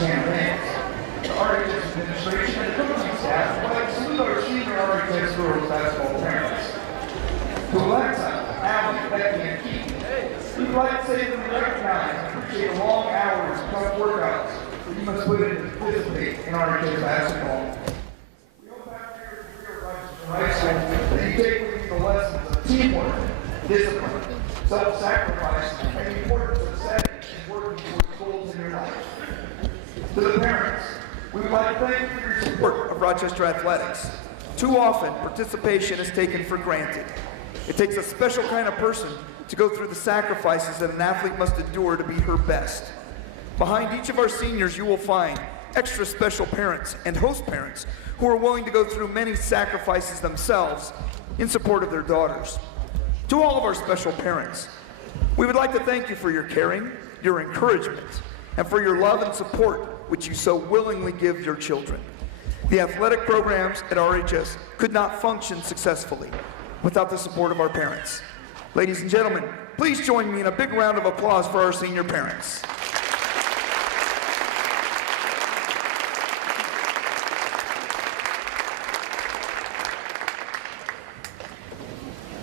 campaigns. The RHS administration and coaching staff would like to salute our senior RHS girls basketball parents. To Alexa, Allie, Becky, and Keith, we'd like to say that we recognize and appreciate the long hours and tough workouts that you must put in to participate in RHS basketball. We hope after your career runs to high school that you take with you the lessons of teamwork, discipline, self-sacrifice, and the importance of setting and working towards goals in your life. To the parents, we would like to thank you for your support of Rochester Athletics. Too often, participation is taken for granted. It takes a special kind of person to go through the sacrifices that an athlete must endure to be her best. Behind each of our seniors, you will find extra special parents and host parents who are willing to go through many sacrifices themselves in support of their daughters. To all of our special parents, we would like to thank you for your caring, your encouragement, and for your love and support which you so willingly give your children. The athletic programs at RHS could not function successfully without the support of our parents. Ladies and gentlemen, please join me in a big round of applause for our senior parents.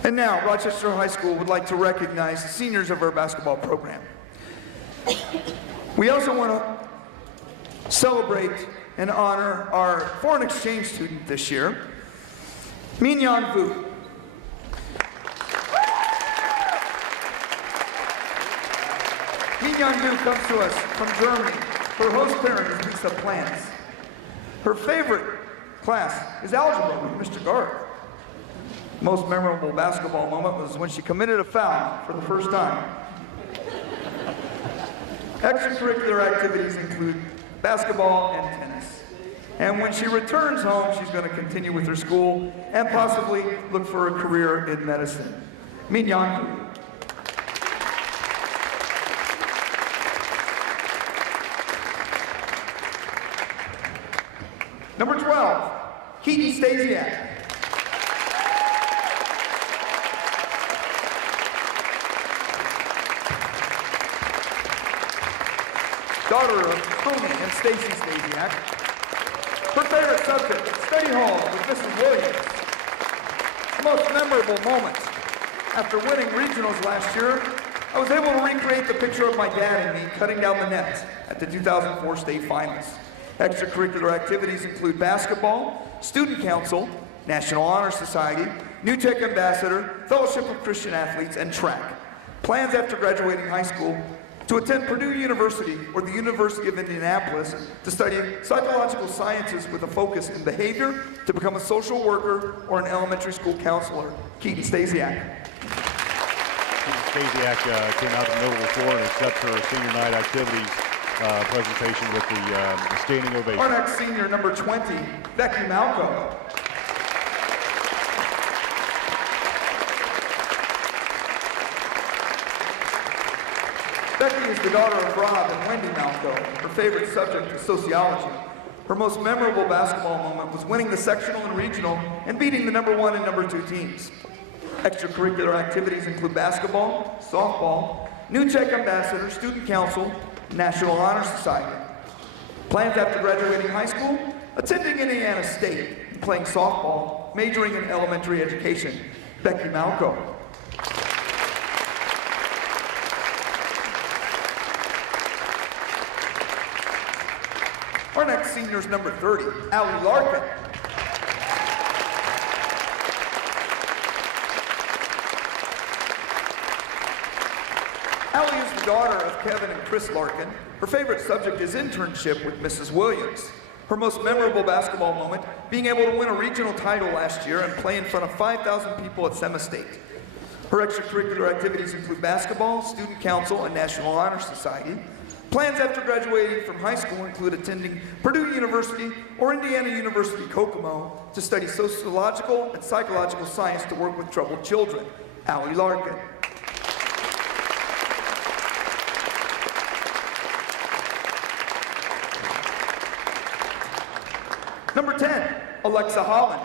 And now, Rochester High School would like to recognize the seniors of our basketball program. We also want to celebrate and honor our foreign exchange student this year, Minyan Vu. Minyan Vu comes to us from Germany. Her host parent is Lisa Plants. Her favorite class is algebra with Mr. Garth. Most memorable basketball moment was when she committed a foul for the first time. Extracurricular activities include basketball and tennis. And when she returns home, she's going to continue with her school and possibly look for a career in medicine. Minyan. Number 12, Keaton Stasiak. Daughter of Tony and Stacy Stasiak. Her favorite subject, study hall with Mrs. Williams. The most memorable moment. After winning regionals last year, I was able to recreate the picture of my dad and me cutting down the net at the 2004 state finals. Extracurricular activities include basketball, student council, National Honor Society, New Tech Ambassador, Fellowship of Christian Athletes, and track. Plans after graduating high school to attend Purdue University or the University of Indianapolis to study psychological sciences with a focus in behavior, to become a social worker or an elementary school counselor. Keaton Stasiak. Keaton Stasiak came out of the middle of the floor and accepts her senior night activities presentation with the standing ovation. Our next senior, number 20, Becky Malco. Becky is the daughter of Rob and Wendy Malco. Her favorite subject is sociology. Her most memorable basketball moment was winning the sectional and regional and beating the number 1 and number 2 teams. Extracurricular activities include basketball, softball, New Tech Ambassador, Student Council, National Honor Society. Plans after graduating high school, attending Indiana State, and playing softball, majoring in elementary education. Becky Malco. Our next senior is number 30, Allie Larkin. Allie is the daughter of Kevin and Chris Larkin. Her favorite subject is internship with Mrs. Williams. Her most memorable basketball moment, being able to win a regional title last year and play in front of 5,000 people at Sema State. Her extracurricular activities include basketball, student council, and National Honor Society. Plans after graduating from high school include attending Purdue University or Indiana University Kokomo to study sociological and psychological science to work with troubled children. Allie Larkin. Number 10, Alexa Holland.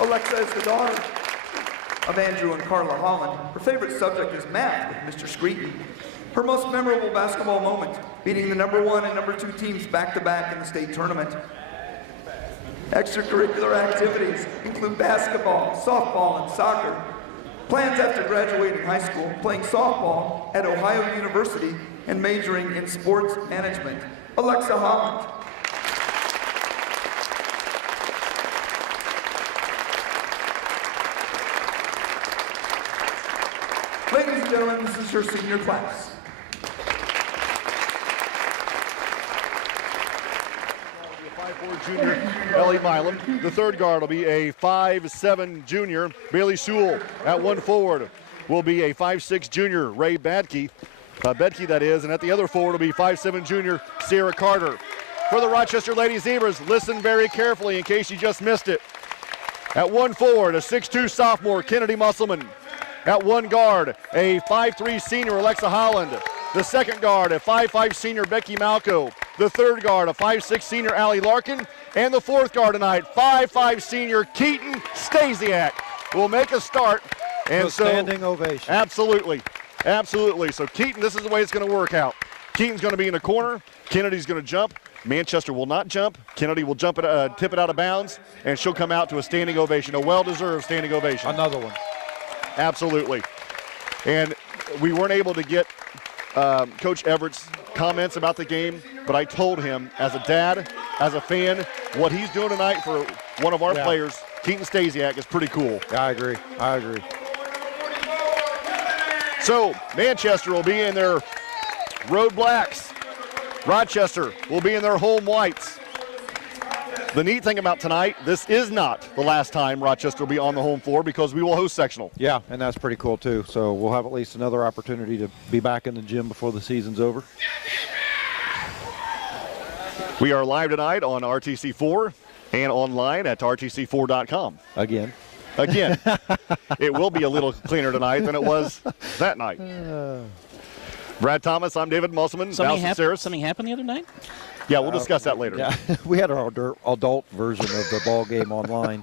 Alexa is the daughter of Andrew and Carla Holland, her favorite subject is math with Mr. Screeton. Her most memorable basketball moment, beating the #1 and #2 teams back-to-back in the state tournament. Extracurricular activities include basketball, softball, and soccer. Plans after graduating high school, playing softball at Ohio University and majoring in sports management. Alexa Holland. Ladies and gentlemen, this is your senior class. A 5'4" junior, Ellie Milam. The third guard will be a 5'7" junior, Bailey Sewell. At 1 forward will be a 5'6" junior, Ray Bedke, that is. And at the other forward will be 5'7" junior, Sierra Carter. For the Rochester Lady Zebras, listen very carefully in case you just missed it. At 1 forward, a 6'2" sophomore, Kennedy Musselman. At 1 guard, a 5'3" senior, Alexa Holland. The second guard, a 5'5" senior, Becky Malco. The third guard, a 5'6" senior, Allie Larkin. And the fourth guard tonight, 5'5" senior, Keaton Stasiak, will make a start. And standing ovation. Absolutely, absolutely. So Keaton, this is the way it's going to work out. Keaton's going to be in the corner. Kennedy's going to jump. Manchester will not jump. Kennedy will jump it, tip it out of bounds, and she'll come out to a standing ovation, a well-deserved standing ovation. Another one. Absolutely. And we weren't able to get Coach Everett's comments about the game, but I told him, as a dad, as a fan, what he's doing tonight for one of our players, Keaton Stasiak, is pretty cool. I agree. I agree. So Manchester will be in their road blacks. Rochester will be in their home whites. The neat thing about tonight, this is not the last time Rochester will be on the home floor because we will host sectional. Yeah, and that's pretty cool too. So we'll have at least another opportunity to be back in the gym before the season's over. We are live tonight on RTC4 and online at rtc4.com. Again. It will be a little cleaner tonight than it was that night. Brad Thomas, I'm David Musselman. Something happened the other night? Yeah, we'll discuss that later. Yeah, we had our adult version of the ball game online.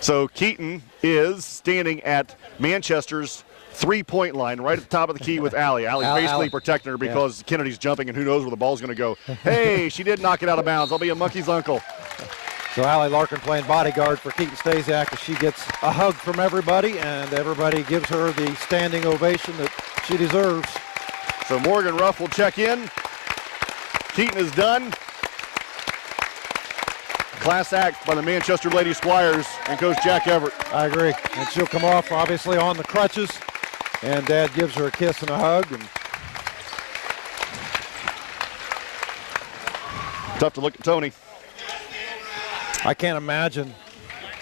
So Keaton is standing at Manchester's three-point line right at the top of the key with Allie. Allie's basically protecting her because Kennedy's jumping and who knows where the ball's going to go. Hey, she did knock it out of bounds. I'll be a monkey's uncle. So Allie Larkin playing bodyguard for Keaton Stasiak as she gets a hug from everybody, and everybody gives her the standing ovation that she deserves. So Morgan Ruff will check in. Keaton is done. Class act by the Manchester Lady Squires and Coach Jack Everett. I agree. And she'll come off obviously on the crutches, and Dad gives her a kiss and a hug. And tough to look at Tony. I can't imagine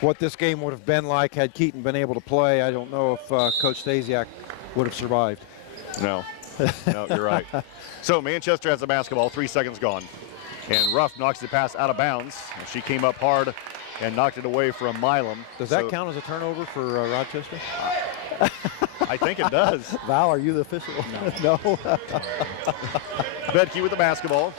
what this game would have been like had Keaton been able to play. I don't know if Coach Stasiak would have survived. No, you're right. So Manchester has the basketball, 3 seconds gone. And Ruff knocks the pass out of bounds. She came up hard and knocked it away from Milam. Does that count as a turnover for Rochester? I think it does. Val, are you the official? No. Bedke with the basketball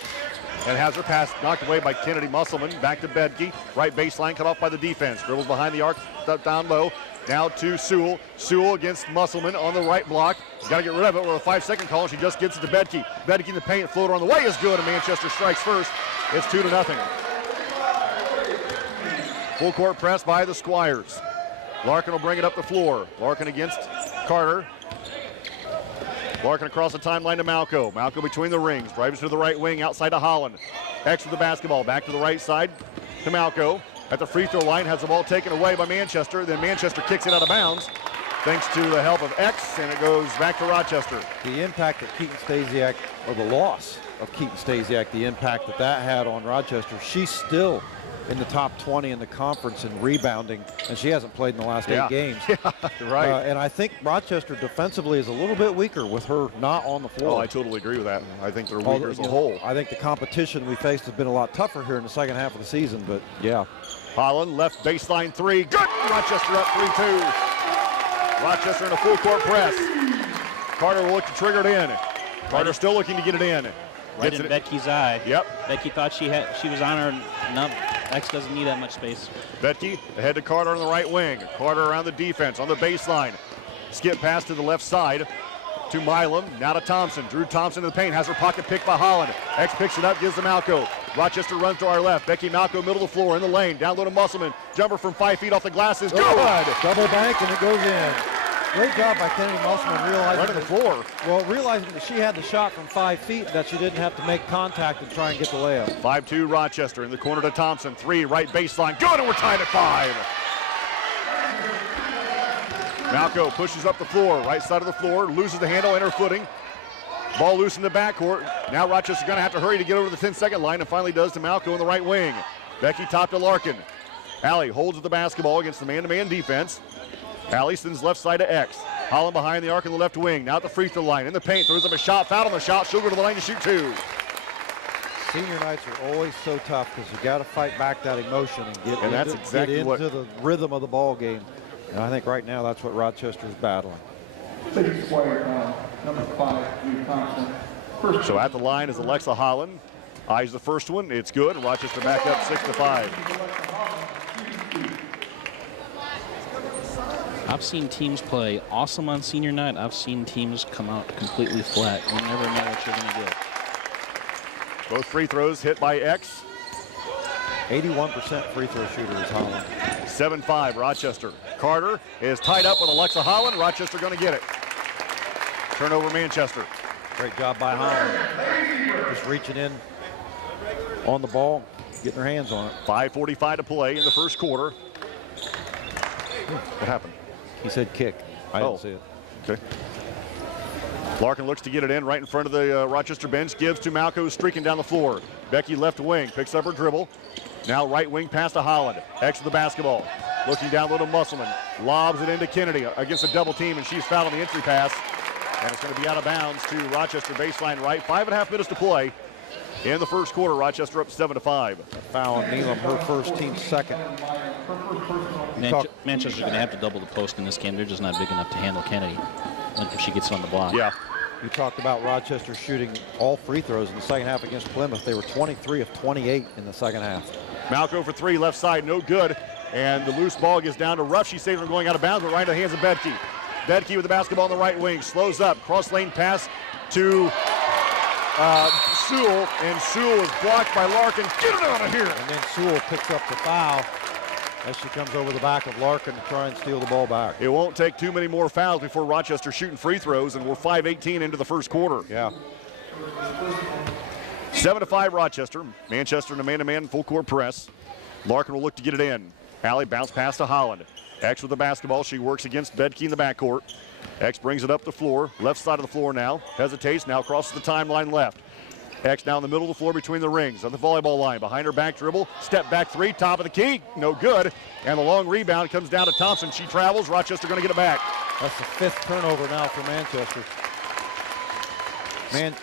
and has her pass knocked away by Kennedy Musselman. Back to Bedke. Right baseline cut off by the defense. Dribbles behind the arc, down low. Now to Sewell. Sewell against Musselman on the right block. Got to get rid of it with a 5-second call. She just gets it to Bedke. Bedke in the paint. Floater on the way is good, and Manchester strikes first. It's 2-0. Full court press by the Squires. Larkin will bring it up the floor. Larkin against Carter. Larkin across the timeline to Malco. Malco between the rings. Drives to the right wing outside to Holland. X with the basketball. Back to the right side to Malco. At the free throw line, has the ball taken away by Manchester. Then Manchester kicks it out of bounds thanks to the help of X, and it goes back to Rochester. The impact of Keaton Stasiak, or the loss of Keaton Stasiak, the impact that had on Rochester. She's still in the top 20 in the conference in rebounding, and she hasn't played in the last 8 games. Yeah, right. And I think Rochester defensively is a little bit weaker with her not on the floor. Oh, I totally agree with that. I think they're weaker as a whole. I think the competition we faced has been a lot tougher here in the second half of the season, but yeah. Holland, left baseline three. Good! Rochester up 3-2. Rochester in a full court press. Carter will look to trigger it in. Carter still looking to get it in. Right in Becky's eye. Yep. Becky thought she was on her. X doesn't need that much space. Betke ahead to Carter on the right wing. Carter around the defense on the baseline. Skip pass to the left side to Milam. Now to Thompson. Drew Thompson in the paint. Has her pocket picked by Holland. X picks it up, gives to Malco. Rochester runs to our left. Becky Malco, middle of the floor, in the lane. Down low to Musselman. Jumper from 5 feet off the glass is good. Double bank, and it goes in. Great job by Kennedy Musselman realizing Right on the floor. Well, realizing that she had the shot from 5 feet, that she didn't have to make contact and try and get the layup. 5-2 Rochester in the corner to Thompson. 3, right baseline. Good, and we're tied at 5. Malco pushes up the floor, right side of the floor, loses the handle and her footing. Ball loose in the backcourt. Now Rochester's going to have to hurry to get over the 10-second line, and finally does to Malco in the right wing. Becky top to Larkin. Allie holds with the basketball against the man-to-man defense. Allie sends left side to X. Holland behind the arc in the left wing. Now at the free throw line in the paint. Throws up a shot, foul on the shot. She'll go to the line to shoot 2. Senior nights are always so tough because you got to fight back that emotion and get into the rhythm of the ball game. And I think right now that's what Rochester's battling. Number 5, Drew Thompson. So at the line is Alexa Holland. Eyes the first one. It's good. Rochester back up 6-5. I've seen teams play awesome on senior night. I've seen teams come out completely flat. You never know what you're going to get. Both free throws hit by X. 81% free throw shooter is Holland. 7-5 Rochester. Carter is tied up with Alexa Holland. Rochester going to get it. Turnover Manchester. Great job by Holland. Just reaching in on the ball, getting her hands on it. 5:45 to play in the first quarter. What happened? He said kick. I didn't see it. Okay. Larkin looks to get it in right in front of the Rochester bench. Gives to Malco, streaking down the floor. Becky left wing, picks up her dribble. Now right wing pass to Holland. X with the basketball. Looking down low to Musselman. Lobs it into Kennedy against a double team, and she's fouled on the entry pass. And it's going to be out of bounds to Rochester baseline right. 5.5 minutes to play in the first quarter. Rochester up 7-5. Foul on Neelam, her first, team second. Manchester's going to have to double the post in this game. They're just not big enough to handle Kennedy if she gets on the block. Yeah. You talked about Rochester shooting all free throws in the second half against Plymouth. They were 23 of 28 in the second half. Malco for 3, left side, no good. And the loose ball gets down to Ruff. She saves from going out of bounds, but right into the hands of Betke. Betke with the basketball on the right wing, slows up, cross lane pass to Sewell, and Sewell is blocked by Larkin. Get it out of here! And then Sewell picks up the foul as she comes over the back of Larkin to try and steal the ball back. It won't take too many more fouls before Rochester shooting free throws, and we're 5:18 into the first quarter. Yeah. 7-5 Rochester. Manchester in a man-to-man full court press. Larkin will look to get it in. Allie bounce pass to Holland. X with the basketball. She works against Betke in the backcourt. X brings it up the floor. Left side of the floor now. Hesitates. Now crosses the timeline left. X down the middle of the floor between the rings. On the volleyball line. Behind her back dribble. Step back 3. Top of the key. No good. And the long rebound comes down to Thompson. She travels. Rochester going to get it back. That's the 5th turnover now for Manchester.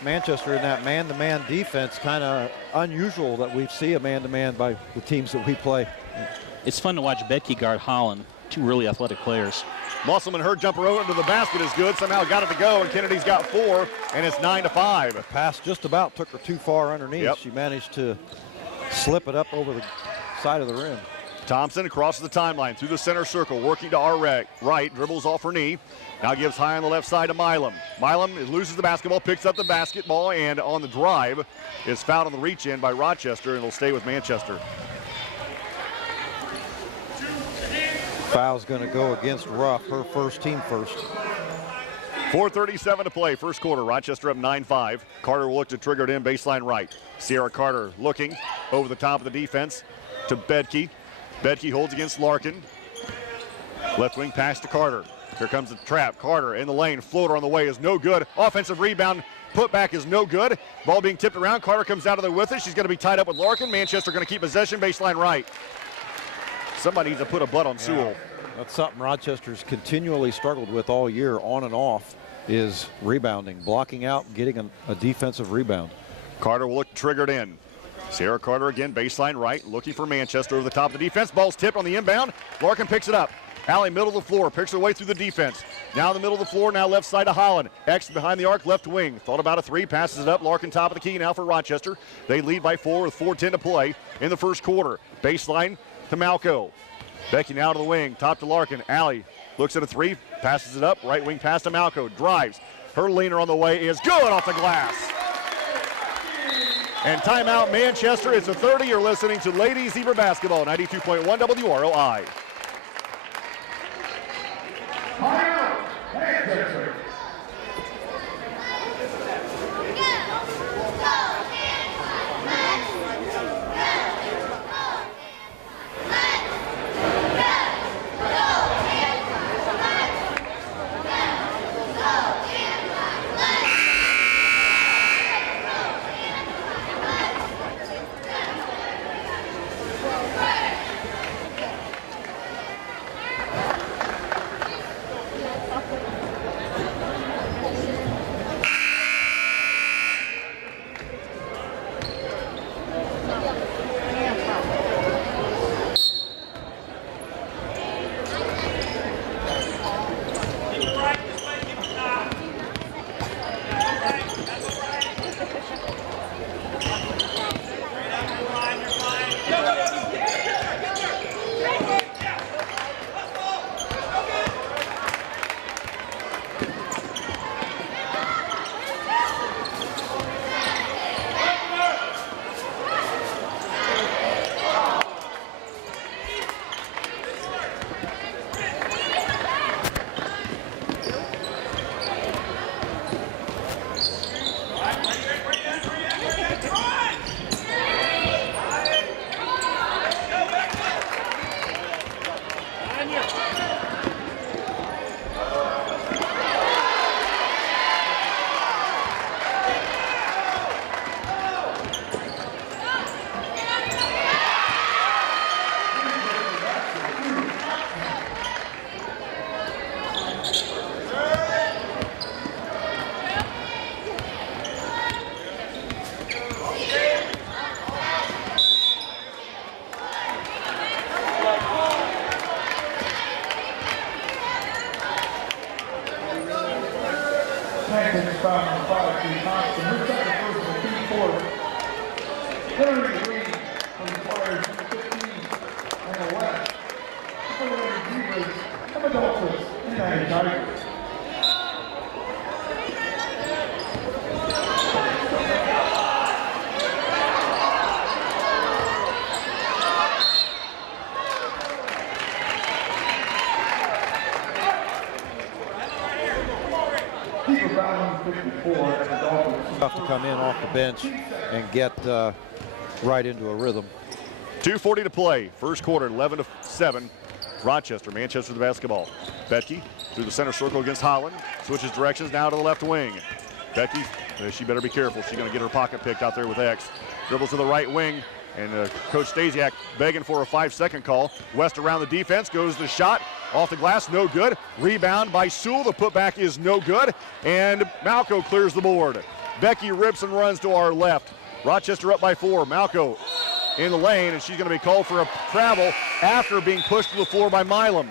Manchester in that man-to-man defense, kind of unusual that we see a man-to-man by the teams that we play. It's fun to watch Betke guard Holland, 2 really athletic players. Musselman, her jumper over to the basket is good. Somehow got it to go, and Kennedy's got 4, and it's 9-5. The pass just about took her too far underneath. Yep. She managed to slip it up over the side of the rim. Thompson crosses the timeline through the center circle, working to our right, dribbles off her knee. Now gives high on the left side to Milam. Milam loses the basketball, picks up the basketball, and on the drive is fouled on the reach in by Rochester, and it'll stay with Manchester. Foul's going to go against Ruff, her first, team first. 4:37 to play, first quarter. Rochester up 9-5. Carter will look to trigger it in baseline right. Sierra Carter looking over the top of the defense to Betke. Betke holds against Larkin. Left wing pass to Carter. Here comes the trap. Carter in the lane. Floater on the way is no good. Offensive rebound. Putback is no good. Ball being tipped around. Carter comes out of there with it. She's going to be tied up with Larkin. Manchester going to keep possession. Baseline right. Somebody needs to put a butt on Sewell. That's something Rochester's continually struggled with all year, on and off, is rebounding, blocking out, getting a defensive rebound. Carter will look to trigger it in. Sarah Carter again, baseline right, looking for Manchester over the top of the defense. Ball's tipped on the inbound. Larkin picks it up. Allie, middle of the floor, picks her way through the defense. Now in the middle of the floor, now left side to Holland. X behind the arc, left wing. Thought about a three, passes it up. Larkin top of the key now for Rochester. They lead by 4 with 4:10 to play in the first quarter. Baseline to Malco. Becky now to the wing, top to Larkin. Allie looks at a three, passes it up. Right wing pass to Malco, drives. Her leaner on the way is good off the glass. And timeout Manchester. It's a 30. You're listening to Ladies Zebra Basketball, 92.1 WROI. Manchester. Tough to come in off the bench and get right into a rhythm. 2:40 to play. First quarter, 11-7. Rochester, Manchester the basketball. Betke through the center circle against Holland. Switches directions now to the left wing. Betke, she better be careful. She's going to get her pocket picked out there with X. Dribbles to the right wing. And Coach Stasiak begging for a 5-second call. West around the defense, goes the shot. Off the glass, no good. Rebound by Sewell. The putback is no good. And Malco clears the board. Becky rips and runs to our left. Rochester up by 4. Malco in the lane, and she's going to be called for a travel after being pushed to the floor by Milam.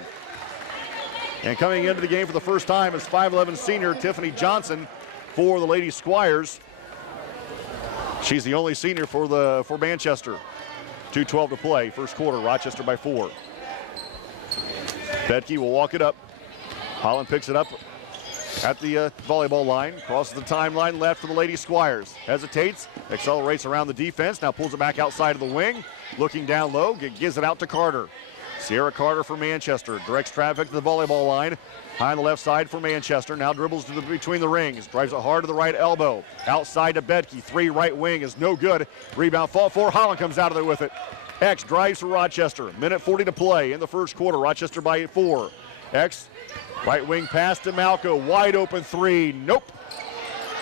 And coming into the game for the first time is 5'11 senior Tiffany Johnson for the Lady Squires. She's the only senior for Manchester. 2:12 to play. First quarter, Rochester by 4. Betke will walk it up. Holland picks it up at the volleyball line. Crosses the timeline left for the Lady Squires. Hesitates, accelerates around the defense. Now pulls it back outside of the wing. Looking down low, gives it out to Carter. Sierra Carter for Manchester. Directs traffic to the volleyball line. High on the left side for Manchester. Now dribbles to between the rings. Drives it hard to the right elbow. Outside to Betke. 3 right wing is no good. Rebound fought for. Holland comes out of there with it. X drives for Rochester. Minute 40 to play in the first quarter. Rochester by 4. X, right wing pass to Malco. Wide open 3. Nope.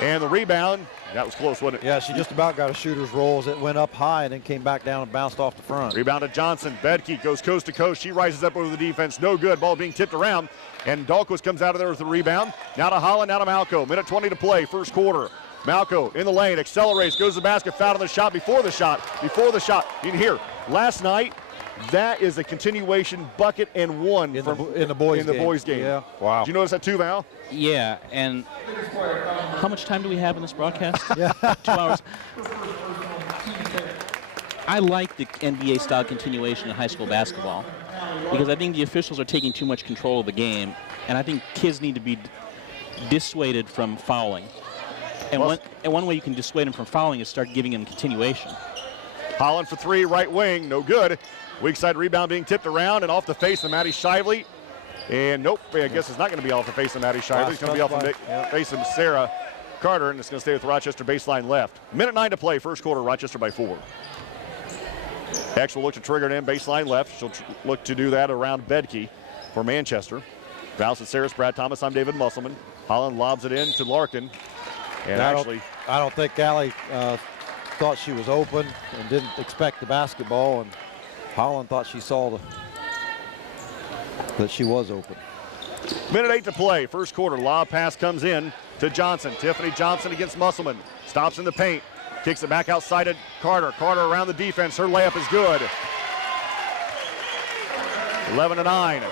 And the rebound. That was close, wasn't it? Yeah, she just about got a shooter's roll as it went up high and then came back down and bounced off the front. Rebound to Johnson. Betke goes coast to coast. She rises up over the defense. No good. Ball being tipped around. And Dahlquist comes out of there with the rebound. Now to Holland, now to Malco. Minute 20 to play, first quarter. Malco in the lane, accelerates, goes to the basket, fouled on the shot before the shot. You can hear, last night, That is a continuation bucket and one in the boys game. Yeah. Wow. Did you notice that too, Val? Yeah, and how much time do we have in this broadcast? Yeah. 2 hours. I like the NBA-style continuation in high school basketball because I think the officials are taking too much control of the game, and I think kids need to be dissuaded from fouling. And one way you can dissuade them from fouling is start giving them continuation. Holland for three, right wing, no good. Weak side rebound being tipped around and off the face of Maddie Shively. And nope, I guess it's not going to be off the face of Maddie Shively. It's going to be off the face of Sarah Carter, and it's going to stay with Rochester baseline left. Minute 9 to play, first quarter, Rochester by 4. X will look to trigger it in baseline left. She'll look to do that around Bedke for Manchester. Bounce at Sarah's Brad Thomas. I'm David Musselman. Holland lobs it in to Larkin. And I don't think Allie thought she was open and didn't expect the basketball, and Holland thought she saw that she was open. Minute 8 to play, first quarter. Lob pass comes in to Johnson. Tiffany Johnson against Musselman. Stops in the paint. Kicks it back outside at Carter. Carter around the defense. Her layup is good. 11-9.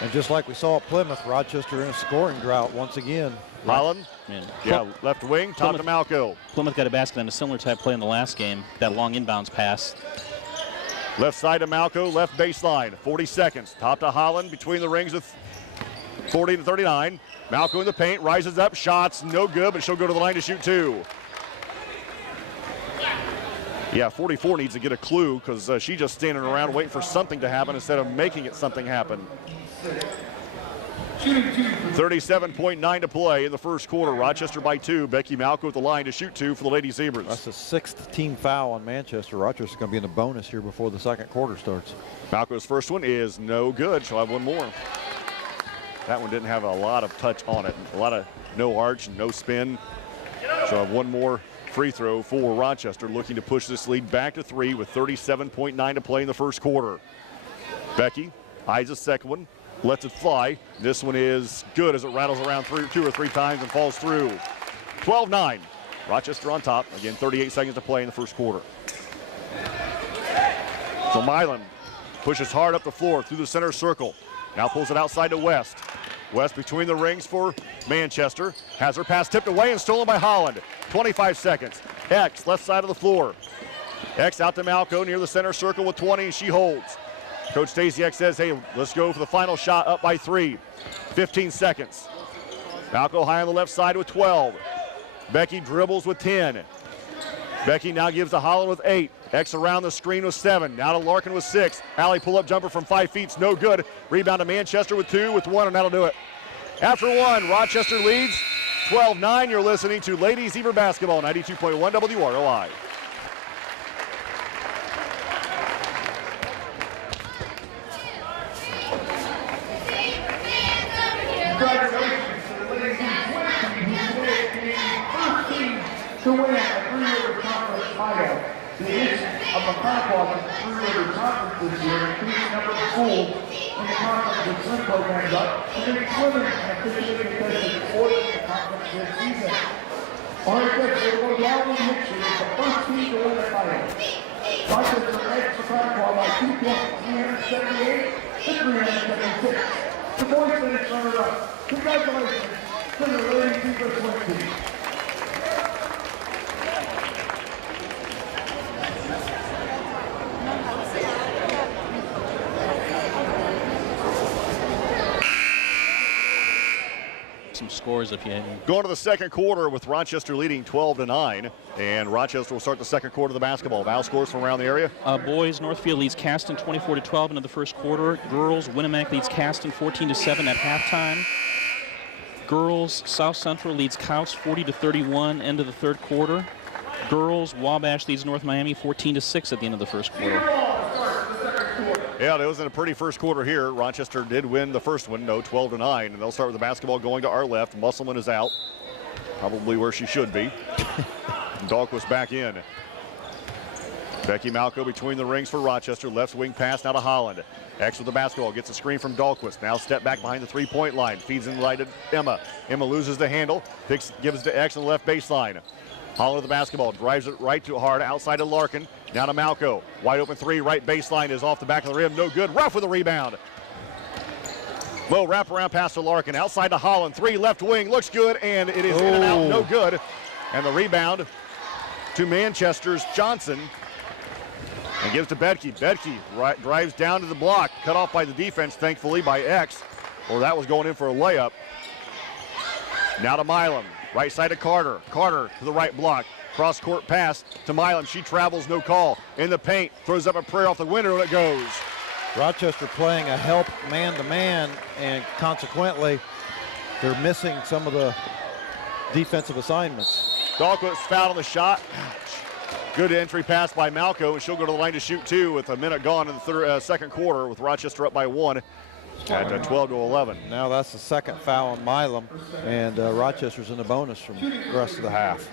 And just like we saw at Plymouth, Rochester in a scoring drought once again. Holland, left wing, top to Malco. Plymouth got a basket on a similar type play in the last game, that long inbounds pass. Left side to Malco, left baseline, 40 seconds. Top to Holland, between the rings with 40 to 39. Malco in the paint, rises up, shots, no good, but she'll go to the line to shoot two. Yeah, 44 needs to get a clue because she's just standing around waiting for something to happen instead of making it something happen. 37.9 to play in the first quarter. Rochester by 2. Becky Malco at the line to shoot two for the Lady Zebras. That's the 6th team foul on Manchester. Rochester's going to be in the bonus here before the second quarter starts. Malco's first one is no good. She'll have one more. That one didn't have a lot of touch on it. A lot of no arch, no spin. She'll have one more free throw for Rochester, looking to push this lead back to 3 with 37.9 to play in the first quarter. Becky eyes a second one. Lets it fly. This one is good as it rattles around 2 or 3 times and falls through. 12-9. Rochester on top. Again, 38 seconds to play in the first quarter. So Milan pushes hard up the floor through the center circle. Now pulls it outside to West. West between the rings for Manchester. Has her pass tipped away and stolen by Holland. 25 seconds. X, left side of the floor. X out to Malco near the center circle with 20, and she holds. Coach Stasiak says, hey, let's go for the final shot, up by 3. 15 seconds. Malco high on the left side with 12. Becky dribbles with 10. Becky now gives to Holland with 8. X around the screen with 7. Now to Larkin with 6. Allie pull-up jumper from 5 feet, no good. Rebound to Manchester with 2, with 1, and that'll do it. After 1, Rochester leads 12-9. You're listening to Ladies Zebra Basketball, 92.1 WROI. Congratulations to the ladies and women who today became the first team to win a three-river conference title. The addition of the Comcast three-river conference this year increased the number of schools in the conference with swim programs up, and then swimming and officially contested sports in the conference this season. RHS will go down in history as the first team to win a title. Rochester edged the Comcast by 2 points, 378 to 376. The boys finished runner-up. Congratulations to the Lady Zebra swim team. Some scores if you had. Going to the second quarter with Rochester leading 12-9, and Rochester will start the second quarter of the basketball. Val scores from around the area. Boys, Northfield leads Caston 24-12 into the first quarter. Girls, Winnemac leads Caston 14-7 at halftime. Girls, South Central leads Couse 40-31 into the third quarter. Girls, Wabash leads North Miami 14-6 at the end of the first quarter. Yeah, it was in a pretty first quarter here. Rochester did win the first one, 12-9, and they'll start with the basketball going to our left. Musselman is out, probably where she should be. Dahlquist back in. Becky Malco between the rings for Rochester. Left wing pass now to Holland. X with the basketball, gets a screen from Dahlquist. Now step back behind the three-point line. Feeds in right to Emma. Emma loses the handle, gives it to X on the left baseline. Holland with the basketball, drives it right to hard, outside to Larkin. Now to Malco. Wide open three, right baseline is off the back of the rim. No good. Ruff with the rebound. Low wraparound pass to Larkin. Outside to Holland. Three left wing. Looks good, and it is in and out. No good. And the rebound to Manchester's Johnson. And gives to Bedke. Bedke drives down to the block. Cut off by the defense, thankfully, by X. Or that was going in for a layup. Now to Milam. Right side to Carter. Carter to the right block. Cross court pass to Milam. She travels, no call. In the paint. Throws up a prayer off the window, and it goes. Rochester playing a help man-to-man, and consequently, they're missing some of the defensive assignments. Dahlquist fouled on the shot. Ouch. Good entry pass by Malco, and she'll go to the line to shoot two with a minute gone in the second quarter, with Rochester up by one at 12 to 11. Now that's the second foul on Milam, and Rochester's in the bonus from the rest of the half.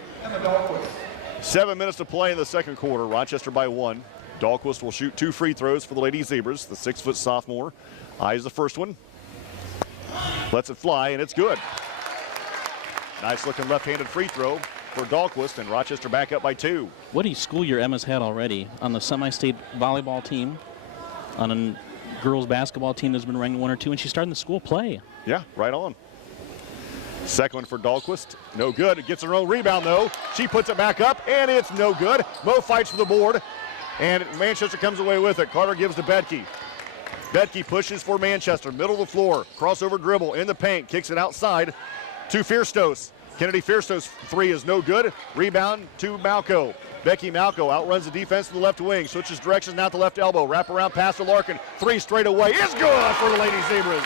7 minutes to play in the second quarter. Rochester by one. Dahlquist will shoot 2 free throws for the Lady Zebras. The 6-foot sophomore eyes the first one. Lets it fly, and it's good. Nice looking left-handed free throw for Dahlquist, and Rochester back up by 2. What a school year Emma's had already on the semi-state volleyball team, on a girls basketball team that's been ranked 1 or 2, and she's starting the school play. Yeah, right on. Second one for Dahlquist. No good. It gets her own rebound, though. She puts it back up, and it's no good. Mo fights for the board, and Manchester comes away with it. Carter gives to Bedke. Bedke pushes for Manchester. Middle of the floor. Crossover dribble in the paint. Kicks it outside to Fierstos. Kennedy Fierstos' three is no good. Rebound to Malco. Becky Malco outruns the defense to the left wing. Switches directions now to left elbow. Wraparound pass to Larkin. Three straight away is good for the Lady Zebras.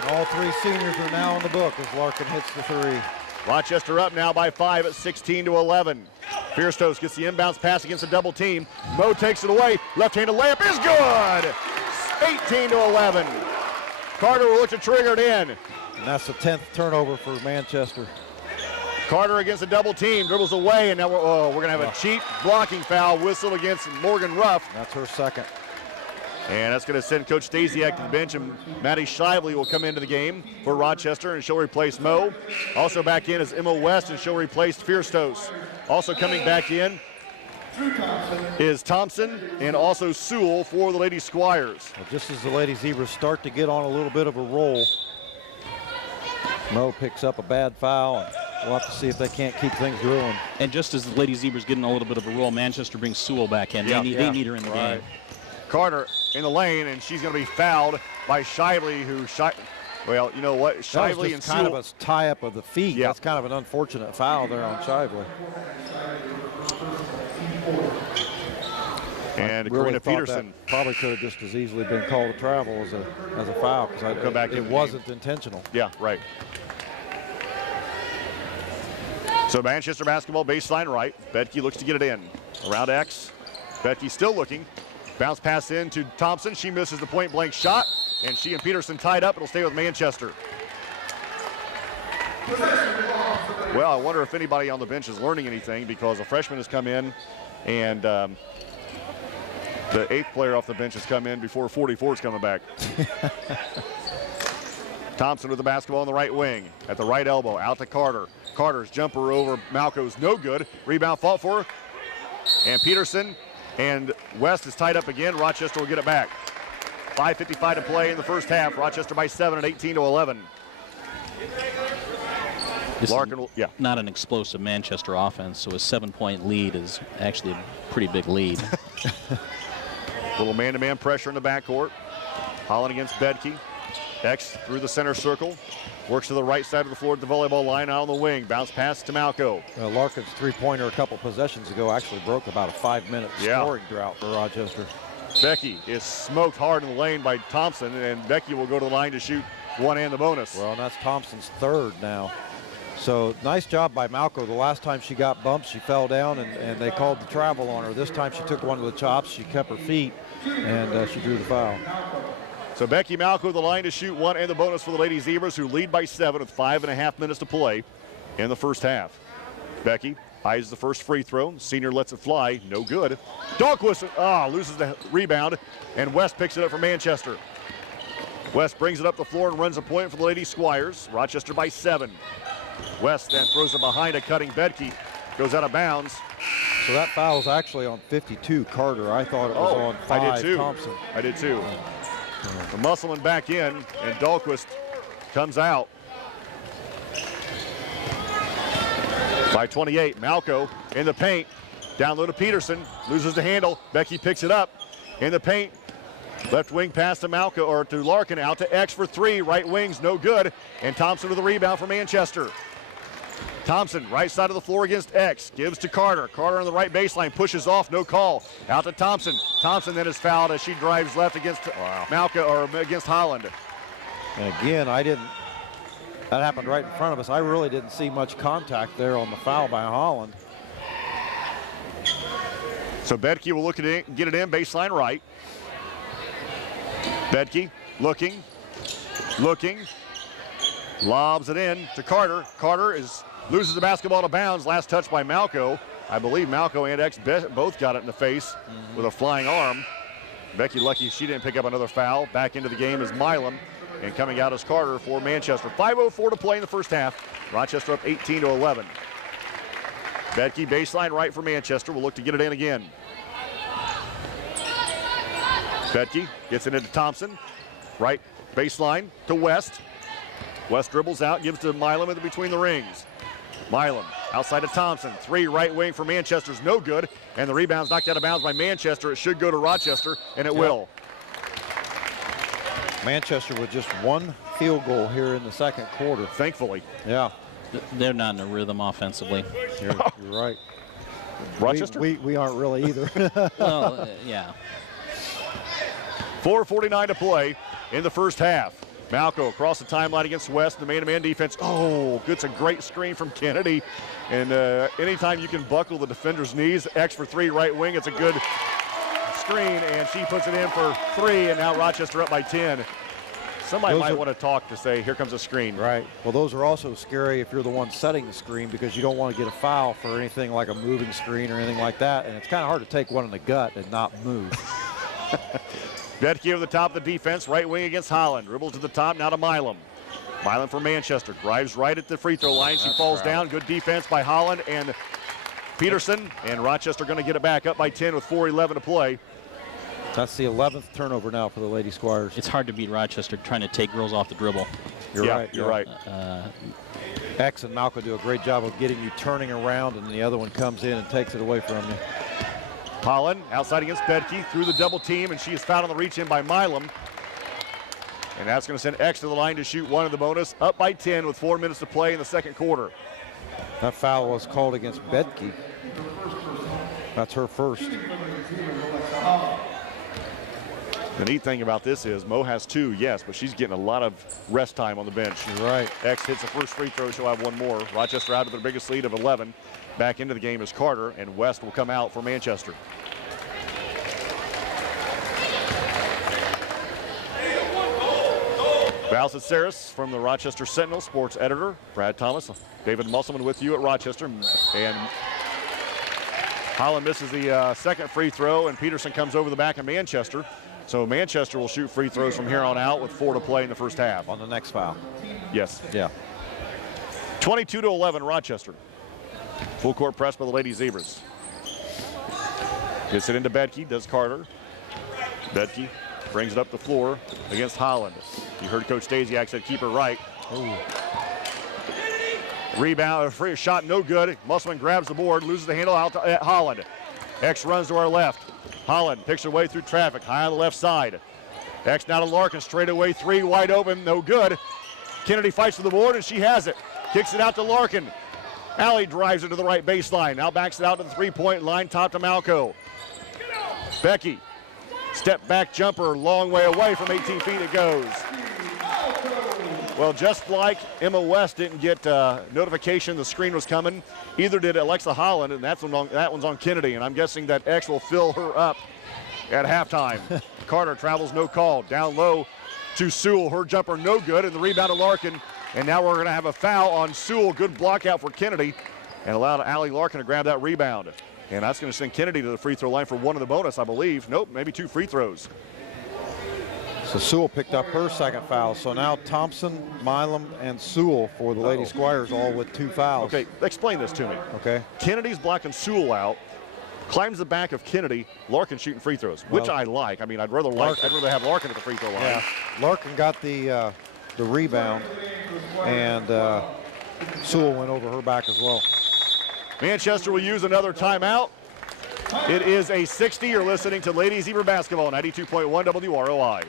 And all 3 seniors are now in the book as Larkin hits the 3. Rochester up now by 5 at 16 to 11. Fierstos gets the inbounds pass against a double team. Mo takes it away. Left-handed layup is good. 18 to 11. Carter will look to trigger it in. And that's the 10th turnover for Manchester. Carter against a double team, dribbles away, and now we're going to have a cheap blocking foul whistled against Morgan Ruff. That's her second. And that's going to send Coach Stasiak to the bench, and Maddie Shively will come into the game for Rochester, and she'll replace Mo. Also back in is Emma West, and she'll replace Fierstos. Also coming back in is Thompson and also Sewell for the Lady Squires. Well, just as the Lady Zebras start to get on a little bit of a roll, Mo picks up a bad foul, and we'll have to see if they can't keep things rolling. And just as the Lady Zebras getting a little bit of a roll, Manchester brings Sewell back in. They need her in the game. Carter in the lane, and she's going to be fouled by Shively, well, you know what? Shively and kind Sewell. of a tie-up of the feet. Yeah. That's kind of an unfortunate foul there on Shively. And really Karina Peterson. That probably could have just as easily been called a travel as a foul, because it wasn't intentional. Yeah, right. So Manchester basketball baseline right. Bedke looks to get it in. Around X. Bedke still looking. Bounce pass in to Thompson. She misses the point blank shot, and she and Peterson tied up. It'll stay with Manchester. Well, I wonder if anybody on the bench is learning anything, because a freshman has come in, and the 8th player off the bench has come in before 44 is coming back. Thompson with the basketball on the right wing. At the right elbow, out to Carter. Carter's jumper over Malco's no good. Rebound fought for. And Peterson and West is tied up again. Rochester will get it back. 5:55 to play in the first half. Rochester by 7 at 18 to 11. Larkin will, not an explosive Manchester offense, so a 7-point lead is actually a pretty big lead. Little man-to-man pressure in the backcourt. Holland against Bedke. X through the center circle. Works to the right side of the floor at the volleyball line, out on the wing. Bounce pass to Malco. Larkin's three-pointer a couple possessions ago actually broke about a 5-minute scoring drought for Rochester. Becky is smoked hard in the lane by Thompson, and Becky will go to the line to shoot one and the bonus. Well, and that's Thompson's third now. So nice job by Malco. The last time she got bumped, she fell down, and they called the travel on her. This time she took one of the chops, she kept her feet, and she drew the foul. So Becky Malco the line to shoot one and the bonus for the Lady Zebras, who lead by 7 with 5.5 minutes to play in the first half. Becky eyes the first free throw. Senior lets it fly. No good. Dahlquist loses the rebound, and West picks it up for Manchester. West brings it up the floor and runs a point for the Lady Squires. Rochester by 7. West then throws it behind a cutting Bedke. goes out of bounds. So that foul is actually on 52, Carter. I thought it was on 5, I did too. Thompson. I did too. The Musselman back in, and Dahlquist comes out. By 28, Malco in the paint. Down low to Peterson, loses the handle. Becky picks it up in the paint. Left wing pass to Malco, or to Larkin, out to X for 3. Right wing's no good. And Thompson with the rebound for Manchester. Thompson, right side of the floor against X, gives to Carter. Carter on the right baseline, pushes off, no call. Out to Thompson. Thompson then is fouled as she drives left against Malco, or against Holland. And again, that happened right in front of us. I really didn't see much contact there on the foul by Holland. So Bedke will look at it, get it in, baseline right. Bedke looking, lobs it in to Carter. Carter loses the basketball to bounds. Last touch by Malco. I believe Malco and X both got it in the face with a flying arm. Becky lucky she didn't pick up another foul. Back into the game is Milam, and coming out is Carter for Manchester. 5:04 to play in the first half. Rochester up 18-11. Bedke baseline right for Manchester. Will look to get it in again. Bedke gets it into Thompson. Right baseline to West. West dribbles out, gives to Milam in between the rings. Milam outside to Thompson. 3 right wing for Manchester's no good. And the rebound's knocked out of bounds by Manchester. It should go to Rochester, and it will. Manchester with just 1 field goal here in the second quarter. Thankfully. Yeah. They're not in a rhythm offensively. You're right. Rochester? We aren't really either. Well, yeah. 4:49 to play in the first half. Malco across the timeline against West, the man-to-man defense. Oh, gets a great screen from Kennedy. And anytime you can buckle the defender's knees, X for 3 right wing, it's a good screen, and she puts it in for 3, and now Rochester up by 10. Somebody might want to talk to say, here comes a screen. Right. Well, those are also scary if you're the one setting the screen, because you don't want to get a foul for anything like a moving screen or anything like that, and it's kind of hard to take one in the gut and not move. Bedke over the top of the defense, right wing against Holland. Dribbles to the top, now to Milam. Milam for Manchester, drives right at the free throw line. She falls down. Good defense by Holland and Peterson, and Rochester going to get it back up by 10 with 4:11 to play. That's the 11th turnover now for the Lady Squires. It's hard to beat Rochester trying to take girls off the dribble. You're right. You're right. X and Malco do a great job of getting you turning around, and the other one comes in and takes it away from you. Holland outside against Bedke through the double team, and she is fouled on the reach in by Milam. And that's going to send X to the line to shoot 1 of the bonus. Up by 10 with 4 minutes to play in the second quarter. That foul was called against Bedke. That's her first. The neat thing about this is Mo has 2, yes, but she's getting a lot of rest time on the bench. You're right. X hits the first free throw, she'll have 1 more. Rochester out to their biggest lead of 11. Back into the game is Carter, and West will come out for Manchester. Val Saris from the Rochester Sentinel, sports editor. Brad Thomas, David Musselman with you at Rochester. And Holland misses the second free throw, and Peterson comes over the back of Manchester. So Manchester will shoot free throws from here on out with 4 to play in the first half. On the next foul. Yes. Yeah. 22-11 Rochester. Full court press by the Lady Zebras. Gets it into Bedke, does Carter. Bedke brings it up the floor against Holland. You heard Coach Stasiak said keep her right. Ooh. Rebound, free shot, no good. Musselman grabs the board, loses the handle out to Holland. X runs to our left. Holland picks her way through traffic, high on the left side. X now to Larkin, straight away 3, wide open, no good. Kennedy fights for the board, and she has it. Kicks it out to Larkin. Alley drives it to the right baseline. Now backs it out to the 3-point line, top to Malco. Becky, step back jumper, long way away from 18 feet it goes. Well, just like Emma West didn't get notification the screen was coming, either did Alexa Holland, and that one's on Kennedy, and I'm guessing that X will fill her up at halftime. Carter travels, no call. Down low to Sewell, her jumper no good, and the rebound to Larkin. And now we're going to have a foul on Sewell. Good block out for Kennedy, and allowed Allie Larkin to grab that rebound. And that's going to send Kennedy to the free throw line for 1 of the bonus, I believe. Nope, maybe 2 free throws. So Sewell picked up her second foul. So now Thompson, Milam, and Sewell for the Lady Squires, all with 2 fouls. Okay, explain this to me. Okay. Kennedy's blocking Sewell out, climbs the back of Kennedy, Larkin shooting free throws, which I like. I mean, I'd rather have Larkin at the free throw line. Yeah, Larkin got the rebound, and Sewell went over her back as well. Manchester will use another timeout. It is a 60. You're listening to Ladies Zebra Basketball, 92.1 WROI.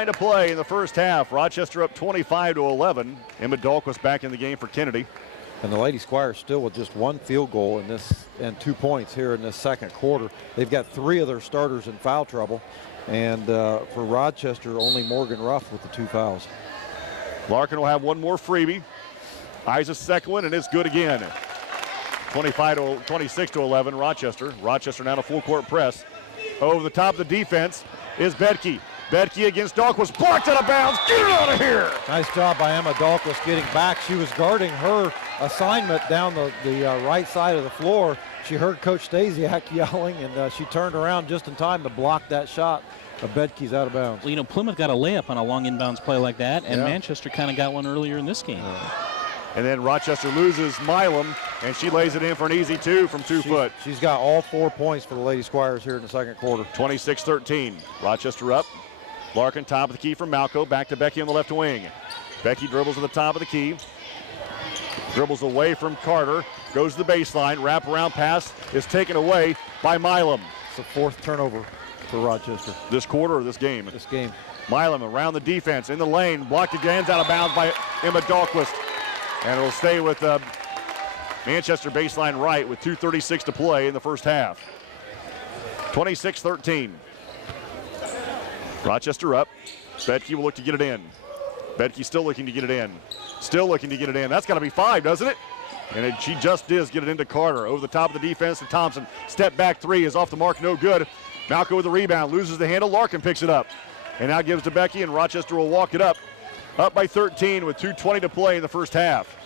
To play in the first half. Rochester up 25-11. Emma Dahlquist back in the game for Kennedy. And the Lady Squires still with just 1 field goal in this and 2 points here in this second quarter. They've got 3 of their starters in foul trouble. And for Rochester, only Morgan Ruff with the 2 fouls. Larkin will have one more freebie. Eyes a second one, and it's good again. 26-11 Rochester. Rochester now in a full court press. Over the top of the defense is Bedke. Bedke against Dahlquist, blocked out of bounds. Get it out of here! Nice job by Emma Dahlquist getting back. She was guarding her assignment down the right side of the floor. She heard Coach Stasiak yelling, and she turned around just in time to block that shot. Bedke's out of bounds. Well, you know, Plymouth got a layup on a long inbounds play like that, and Manchester kind of got one earlier in this game. And then Rochester loses Milam, and she lays it in for an easy 2 from 2 foot. She's got all 4 points for the Lady Squires here in the second quarter. 26-13. Rochester up. Larkin top of the key from Malco. Back to Becky on the left wing. Becky dribbles to the top of the key. Dribbles away from Carter. Goes to the baseline. Wraparound pass is taken away by Milam. It's the 4th turnover for Rochester. This quarter or this game? This game. Milam around the defense in the lane. Blocked again, out of bounds by Emma Dahlquist. And it'll stay with Manchester baseline right with 2:36 to play in the first half. 26-13. Rochester up. Bedke will look to get it in. Bedke still looking to get it in. Still looking to get it in. That's got to be 5, doesn't it? And she just does get it into Carter. Over the top of the defense to Thompson. Step back 3 is off the mark, no good. Malco with the rebound, loses the handle. Larkin picks it up. And now gives to Becky, and Rochester will walk it up. Up by 13 with 2:20 to play in the first half.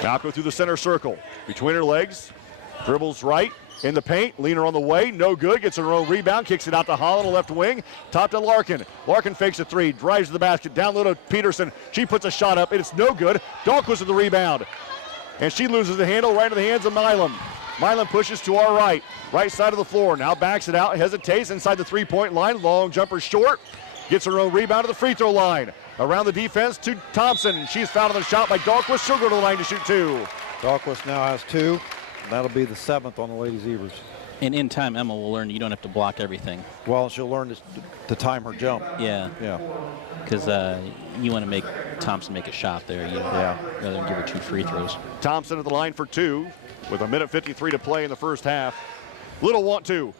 Malco through the center circle. Between her legs. Dribbles right. In the paint, Leaner on the way, no good, gets her own rebound, kicks it out to Holland, left wing, top to Larkin. Larkin fakes a 3, drives to the basket, down low to Peterson. She puts a shot up, and it's no good. Dahlquist with the rebound. And she loses the handle right into the hands of Milam. Milam pushes to our right side of the floor, now backs it out, hesitates inside the 3-point line, long jumper short, gets her own rebound to the free throw line. Around the defense to Thompson, she's fouled on the shot by Dahlquist, she'll go to the line to shoot 2. Dahlquist now has 2. That'll be the 7th on the Lady Zebras. And in time, Emma will learn you don't have to block everything. Well, she'll learn to time her jump. Yeah. Yeah. Because you want to make Thompson make a shot there. Rather than give her 2 free throws. Thompson at the line for 2 with 1:53 to play in the first half. Little want to.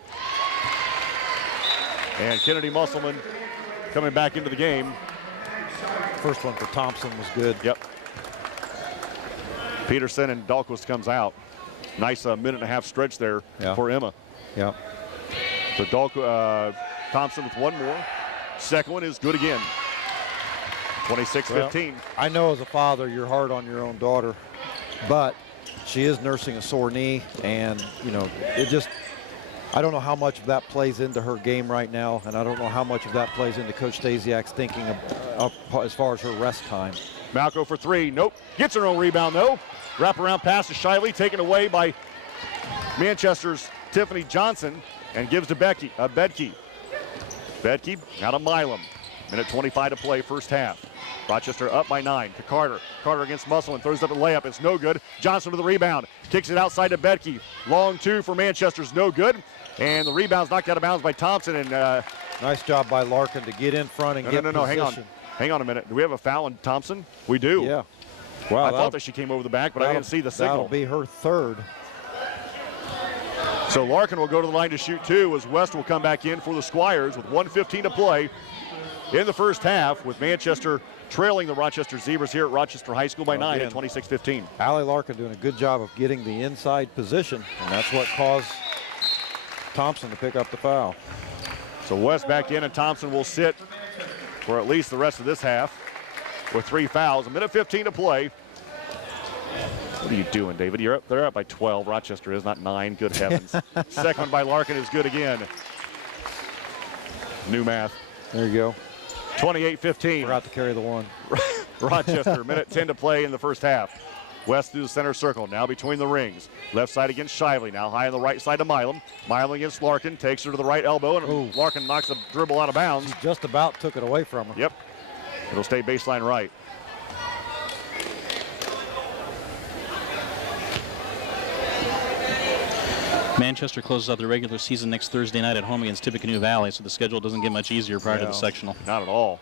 And Kennedy Musselman coming back into the game. First one for Thompson was good. Yep. Peterson and Dahlquist comes out. Nice minute-and-a-half stretch there for Emma. Yeah. So Thompson with one more. Second one is good again. 26-15. Well, I know as a father you're hard on your own daughter, but she is nursing a sore knee, and I don't know how much of that plays into her game right now, and I don't know how much of that plays into Coach Stasiak's thinking of as far as her rest time. Malco for 3, nope. Gets her own rebound though. Wraparound pass to Shiley, taken away by Manchester's Tiffany Johnson and gives to Bedke. Bedke out of Milam. Minute 25 to play, first half. Rochester up by 9 to Carter. Carter against Musselman, throws up a layup. It's no good. Johnson with the rebound. Kicks it outside to Bedke. Long two for Manchester's no good. And the rebound's knocked out of bounds by Thompson. And nice job by Larkin to get in front and get position. Hang on a minute. Do we have a foul on Thompson? We do. Yeah. Wow, I thought that she came over the back, but I didn't see the signal. That'll be her third. So Larkin will go to the line to shoot 2 as West will come back in for the Squires with 1:15 to play in the first half, with Manchester trailing the Rochester Zebras here at Rochester High School by 9 at 26-15. Allie Larkin doing a good job of getting the inside position, and that's what caused Thompson to pick up the foul. So West back in, and Thompson will sit for at least the rest of this half with 3 fouls. A minute 15 to play. What are you doing, David? They're up by 12. Rochester is, not 9. Good heavens. Second one by Larkin is good again. New math. There you go. 28-15. Forgot to carry the one. Rochester, minute 10 to play in the first half. West through the center circle, now between the rings. Left side against Shively, now high on the right side to Milam. Milam against Larkin, takes her to the right elbow, and Larkin knocks the dribble out of bounds. She just about took it away from her. Yep. It'll stay baseline right. Manchester closes out the regular season next Thursday night at home against Tippecanoe Valley, so the schedule doesn't get much easier prior to the sectional. Not at all.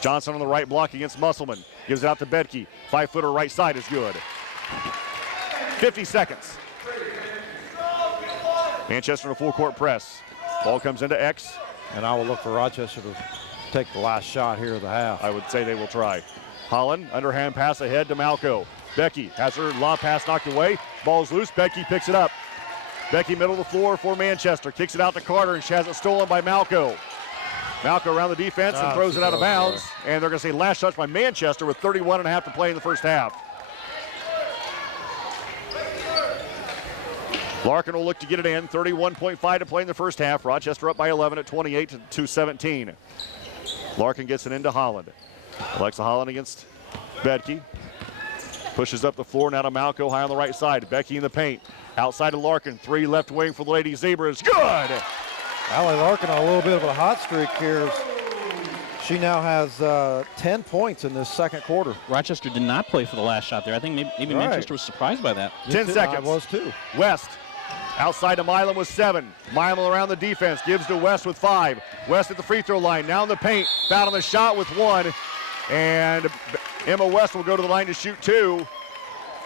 Johnson on the right block against Musselman. Gives it out to Bedke. 5-footer right side is good. 50 seconds. Manchester in a full court press. Ball comes into X. And I will look for Rochester to take the last shot here of the half. I would say they will try. Holland, underhand pass ahead to Malco. Becky has her lob pass knocked away. Ball's loose. Becky picks it up. Becky middle of the floor for Manchester. Kicks it out to Carter, and she has it stolen by Malco. Malco around the defense and throws it out of bounds. And they're going to say last touch by Manchester with 31.5 to play in the first half. Larkin will look to get it in. 31.5 to play in the first half. Rochester up by 11 at 28 to 17. Larkin gets it into Holland. Alexa Holland against Bedke. Pushes up the floor now to Malco high on the right side. Becky in the paint. Outside of Larkin. 3 left wing for the Lady Zebras. Good! Allie Larkin on a little bit of a hot streak here. She now has 10 points in this second quarter. Rochester did not play for the last shot there. I think maybe Manchester was surprised by that. 10 seconds. I was too. West outside to Milam with 7. Milam around the defense. Gives to West with 5. West at the free throw line. Now in the paint. Foul on the shot with 1. And Emma West will go to the line to shoot 2.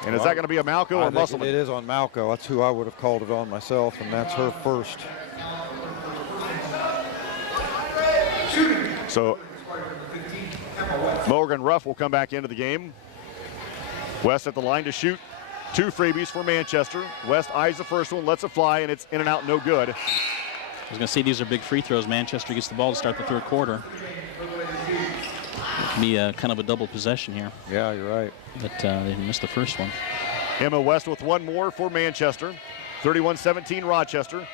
And is that going to be a Malco or Musselman? It is on Malco. That's who I would have called it on myself, and that's her first. So Morgan Ruff will come back into the game. West at the line to shoot 2 freebies for Manchester. West eyes the first one, lets it fly, and it's in and out, no good. I was going to say these are big free throws. Manchester gets the ball to start the third quarter. Be kind of a double possession here. Yeah, you're right. But they missed the first one. Emma West with 1 more for Manchester. 31-17 Rochester.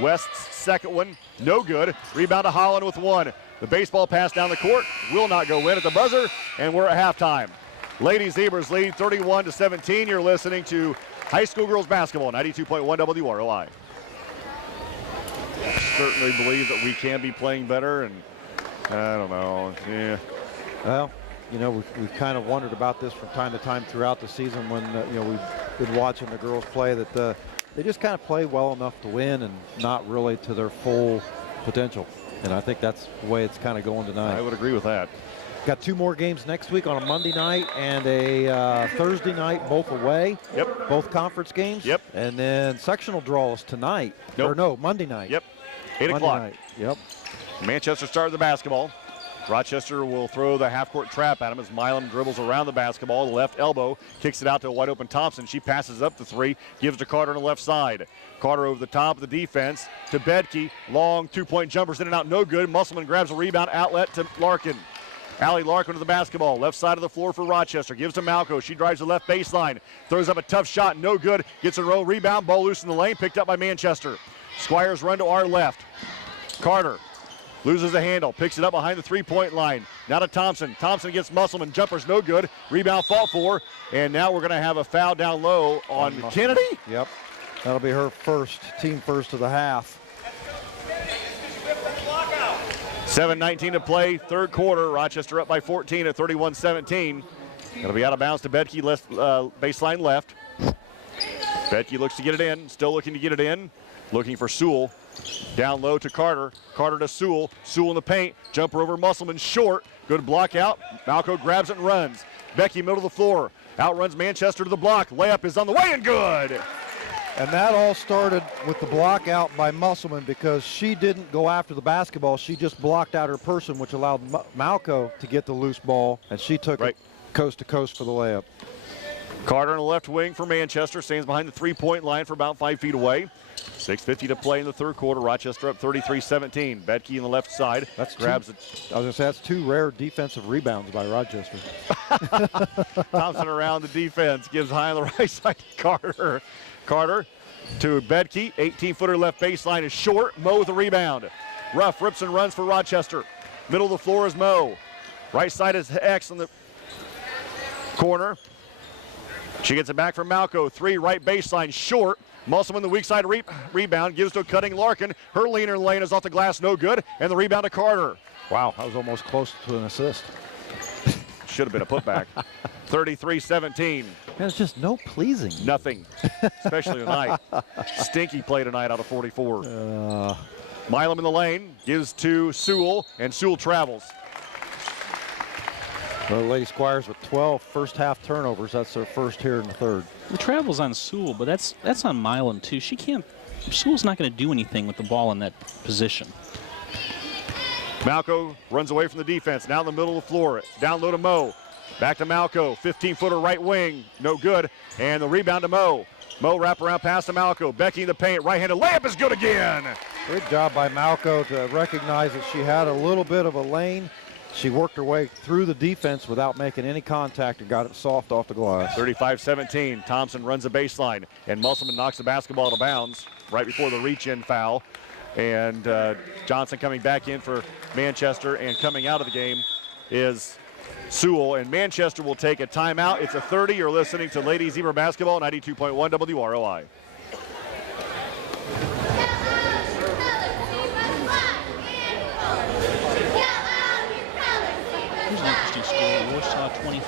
West's second one, no good. Rebound to Holland with 1. The baseball pass down the court will not go in at the buzzer, and we're at halftime. Lady Zebras lead 31-17. You're listening to high school girls basketball, 92.1 WROI. Certainly believe that we can be playing better, and I don't know. Yeah. Well, you know, we've kind of wondered about this from time to time throughout the season when, you know, we've been watching the girls play, that they just kind of play well enough to win and not really to their full potential. And I think that's the way it's kind of going tonight. I would agree with that. Got 2 more games next week on a Monday night and a Thursday night, both away. Yep. Both conference games. Yep. And then sectional draws tonight. Nope. Or no, Monday night. Yep. 8 Monday o'clock. night. Yep. Manchester started the basketball. Rochester will throw the half-court trap at him as Milam dribbles around the basketball. The left elbow kicks it out to a wide-open Thompson. She passes up the 3, gives to Carter on the left side. Carter over the top of the defense to Bedke. Long 2-point jumpers in and out, no good. Musselman grabs a rebound, outlet to Larkin. Allie Larkin to the basketball. Left side of the floor for Rochester. Gives to Malco. She drives the left baseline. Throws up a tough shot, no good. Gets a row, rebound, ball loose in the lane, picked up by Manchester. Squires run to our left. Carter loses the handle, picks it up behind the 3-point line. Now to Thompson. Thompson gets Musselman. Jumper's no good. Rebound fought for. And now we're going to have a foul down low on Kennedy. Yep. That'll be her team first of the half. 7:19 to play, third quarter. Rochester up by 14 at 31-17. Going to be out of bounds to Bedke, baseline left. Bedke looks to get it in, still looking to get it in. Looking for Sewell. Down low to Carter. Carter to Sewell. Sewell in the paint. Jumper over Musselman, short. Good block out. Malco grabs it and runs. Becky, middle of the floor. Outruns Manchester to the block. Layup is on the way and good. And that all started with the block out by Musselman because she didn't go after the basketball. She just blocked out her person, which allowed Malco to get the loose ball, and she took it coast to coast for the layup. Carter on the left wing for Manchester. Stands behind the three-point line for about 5 feet away. 6:50 to play in the third quarter. Rochester up 33-17. Bedke on the left side. Grabs it. I was going to say, that's 2 rare defensive rebounds by Rochester. Thompson around the defense. Gives high on the right side to Carter. Carter to Bedke. 18-footer left baseline is short. Mo with the rebound. Ruff rips and runs for Rochester. Middle of the floor is Mo. Right side is X on the corner. She gets it back from Malco. 3 right baseline short. Musselman the weak side rebound gives to a cutting Larkin. Her leaner lane is off the glass, no good. And the rebound to Carter. Wow, that was almost close to an assist. Should have been a putback. 33-17. There's just no pleasing. Nothing, especially tonight. Stinky play tonight out of 44. Milam in the lane, gives to Sewell, and Sewell travels. The Lady Squires with 12 first half turnovers. That's their first here in the third. The travel's on Sewell, but that's on Milam too. Sewell's not going to do anything with the ball in that position. Malco runs away from the defense. Now in the middle of the floor. Down low to Mo. Back to Malco. 15-footer right wing. No good. And the rebound to Mo. Mo wrap around pass to Malco. Becky in the paint. Right-handed layup is good again. Good job by Malco to recognize that she had a little bit of a lane. She worked her way through the defense without making any contact and got it soft off the glass. 35-17. Thompson runs the baseline, and Musselman knocks the basketball out of bounds right before the reach-in foul. And Johnson coming back in for Manchester, and coming out of the game is Sewell. And Manchester will take a timeout. It's a 30. You're listening to Lady Zebra Basketball, 92.1 WROI. Here's an interesting score. Warsaw 20.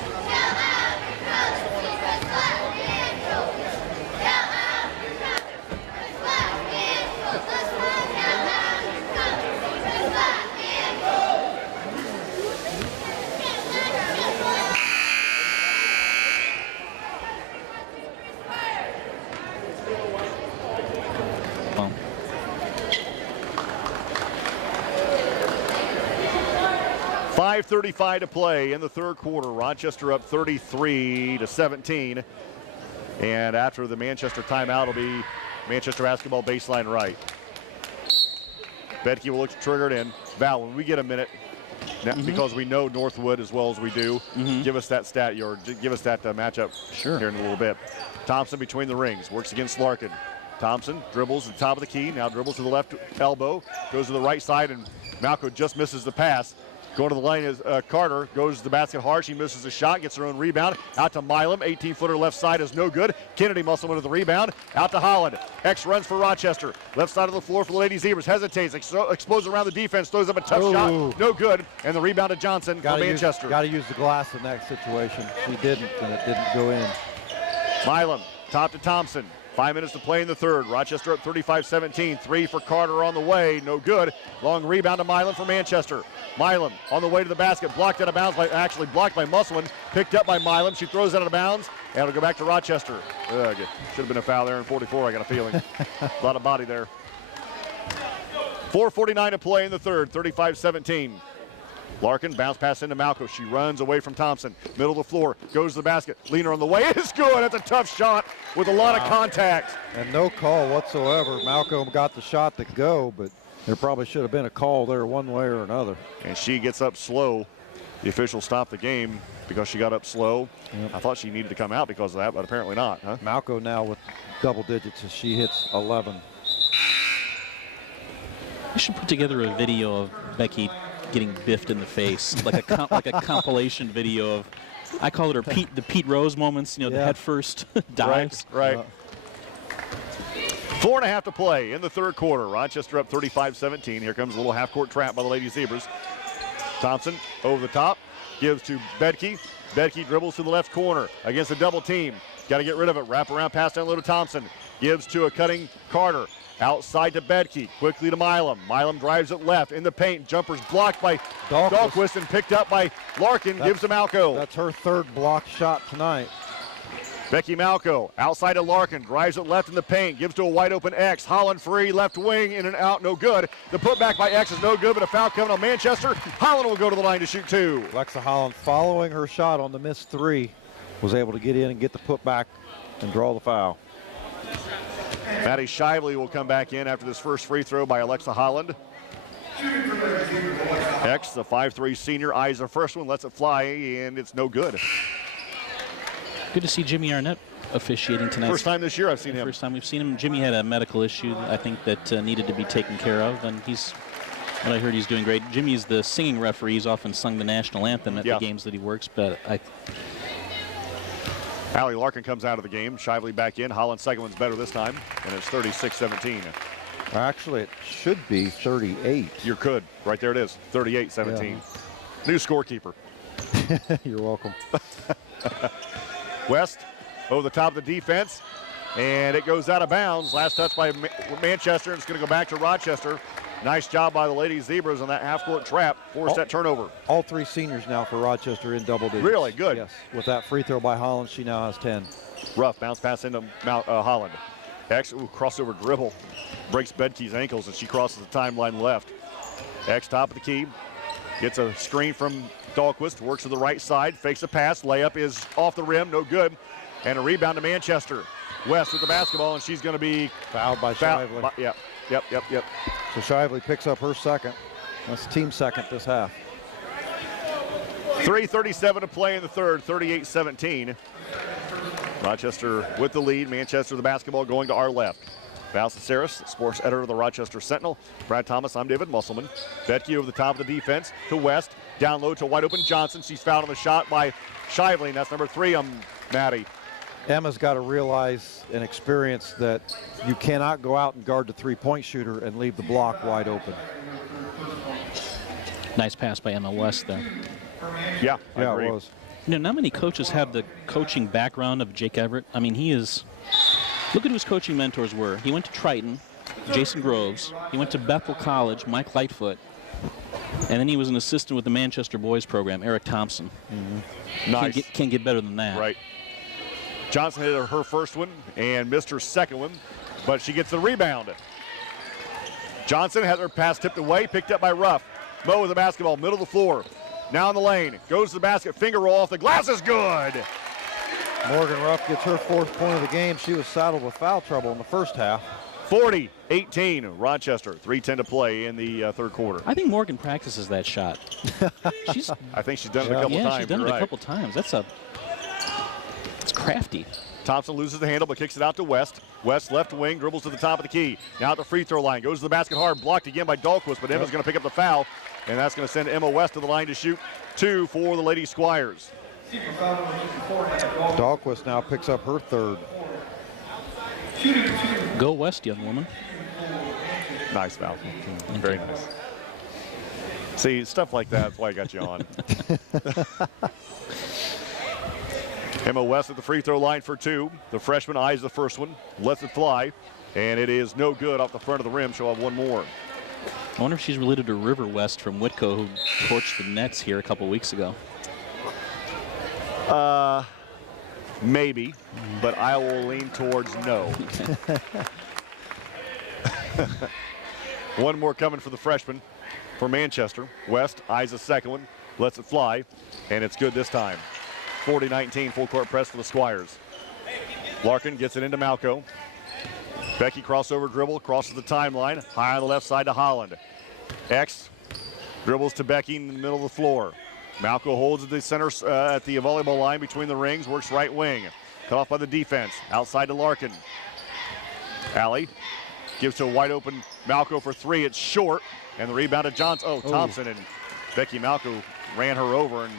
.535 to play in the third quarter. Rochester up 33-17. And after the Manchester timeout, it'll be Manchester basketball baseline right. Bedke will look to trigger it in. Val, when we get a minute, because we know Northwood as well as we do, give us that stat, give us that matchup here in a little bit. Thompson between the rings, works against Larkin. Thompson dribbles at the top of the key, now dribbles to the left elbow, goes to the right side, and Malco just misses the pass. Going to the lane is Carter, goes to the basket hard. She misses the shot, gets her own rebound. Out to Milam, 18-footer left side is no good. Kennedy Musselman with the rebound. Out to Holland. X runs for Rochester. Left side of the floor for the Lady Zebras. Hesitates, explodes around the defense, throws up a tough shot. No good. And the rebound to Johnson for Manchester. Got to use the glass in that situation. She didn't, and it didn't go in. Milam, top to Thompson. 5 minutes to play in the third. Rochester up 35-17. 3 for Carter on the way. No good. Long rebound to Milam for Manchester. Milam on the way to the basket. Blocked out of bounds, actually blocked by Musselman. Picked up by Milam. She throws it out of bounds. And it'll go back to Rochester. Should have been a foul there in 44, I got a feeling. A lot of body there. 4:49 to play in the third. 35-17. Larkin, bounce pass into Malco. She runs away from Thompson. Middle of the floor, goes to the basket. Leaner on the way, it's good. That's a tough shot with a lot of contact. And no call whatsoever. Malco got the shot to go, but there probably should have been a call there one way or another. And she gets up slow. The official stopped the game because she got up slow. Yep. I thought she needed to come out because of that, but apparently not, huh? Malco now with double digits as she hits 11. You should put together a video of Becky getting biffed in the face, like a compilation video of, I call it her the Pete Rose moments, the head first dives. Right. 4.5 to play in the third quarter. Rochester up 35-17. Here comes a little half-court trap by the Lady Zebras. Thompson over the top, gives to Bedke. Bedke dribbles to the left corner against a double team. Got to get rid of it. Wrap around pass down low to Thompson. Gives to a cutting Carter. Outside to Bedke. Quickly to Milam. Milam drives it left in the paint. Jumper's blocked by Dahlquist and picked up by Larkin. Gives to Malco. That's her third block shot tonight. Becky Malco outside to Larkin, drives it left in the paint, gives to a wide open X. Holland free, left wing, in and out, no good. The putback by X is no good, but a foul coming on Manchester. Holland will go to the line to shoot 2. Alexa Holland, following her shot on the missed 3, was able to get in and get the putback and draw the foul. Maddie Shively will come back in after this first free throw by Alexa Holland. X, the 5'3" senior, eyes the first one, lets it fly, and it's no good. Good to see Jimmy Arnett officiating tonight. First time this year I've seen him. First time we've seen him. Jimmy had a medical issue, I think, that needed to be taken care of, and what I heard, he's doing great. Jimmy's the singing referee. He's often sung the national anthem at the games that he works, but Allie Larkin comes out of the game. Shively back in. Holland's second one's better this time, and it's 36-17. Actually, it should be 38. You could. Right there it is, 38-17. Yeah. New scorekeeper. You're welcome. West over the top of the defense, and it goes out of bounds. Last touch by Manchester, and it's going to go back to Rochester. Nice job by the Lady Zebras on that half-court trap. Forced that turnover. All 3 seniors now for Rochester in double digits. Really good. Yes. With that free throw by Holland, she now has 10. Rough bounce pass into Holland. X, crossover dribble. Breaks Bedke's ankles, and she crosses the timeline left. X top of the key. Gets a screen from Dahlquist, works to the right side, fakes a pass, layup is off the rim, no good, and a rebound to Manchester. West with the basketball, and she's going to be fouled by Shively. Yep. So Shively picks up her second. That's team second this half. 3:37 to play in the third, 38-17. Rochester with the lead, Manchester the basketball going to our left. Val Caceres, sports editor of the Rochester Sentinel. Brad Thomas, I'm David Musselman. Betke over the top of the defense to West. Down low to wide open Johnson. She's fouled on the shot by Shively, and that's number 3 on Maddie. Emma's got to realize and experience that you cannot go out and guard the three-point shooter and leave the block wide open. Nice pass by Emma West there. Yeah, I agree. It was. You know, not many coaches have the coaching background of Jake Everett. I mean, he is. Look at who his coaching mentors were. He went to Triton, Jason Groves. He went to Bethel College, Mike Lightfoot. And then he was an assistant with the Manchester Boys program, Eric Thompson. Mm-hmm. Nice. Can't get better than that. Right. Johnson hit her first one and missed her second one, but she gets the rebound. Johnson has her pass tipped away, picked up by Ruff. Mo with the basketball, middle of the floor. Now in the lane, goes to the basket, finger roll off the glass is good. Morgan Ruff gets her 4th point of the game. She was saddled with foul trouble in the first half. 40-18, Rochester, 3:10 to play in the third quarter. I think Morgan practices that shot. I think she's done it a couple times. Yeah, she's done it a couple times. It's crafty. Thompson loses the handle but kicks it out to West. West left wing, dribbles to the top of the key. Now at the free throw line, goes to the basket hard, blocked again by Dahlquist, but Emma's going to pick up the foul, and that's going to send Emma West to the line to shoot 2 for the Lady Squires. Dahlquist now picks up her 3rd. Go West, young woman. Nice foul. Very nice. See, stuff like that, that's why I got you on. Emma West at the free throw line for 2. The freshman eyes the first one, lets it fly, and it is no good off the front of the rim. She'll have one more. I wonder if she's related to River West from Whitco, who torched the Nets here a couple weeks ago. Maybe, but I will lean towards no. One more coming for the freshman for Manchester. West eyes the second one, lets it fly, and it's good this time. 40-19, full court press for the Squires. Larkin gets it into Malco. Becky crossover dribble, crosses the timeline, high on the left side to Holland. X dribbles to Becky in the middle of the floor. Malco holds at the center at the volleyball line between the rings, works right wing. Cut off by the defense, outside to Larkin. Allie gives to a wide open Malco for 3, it's short, and the rebound to Johnson. Thompson, and Becky Malco ran her over, and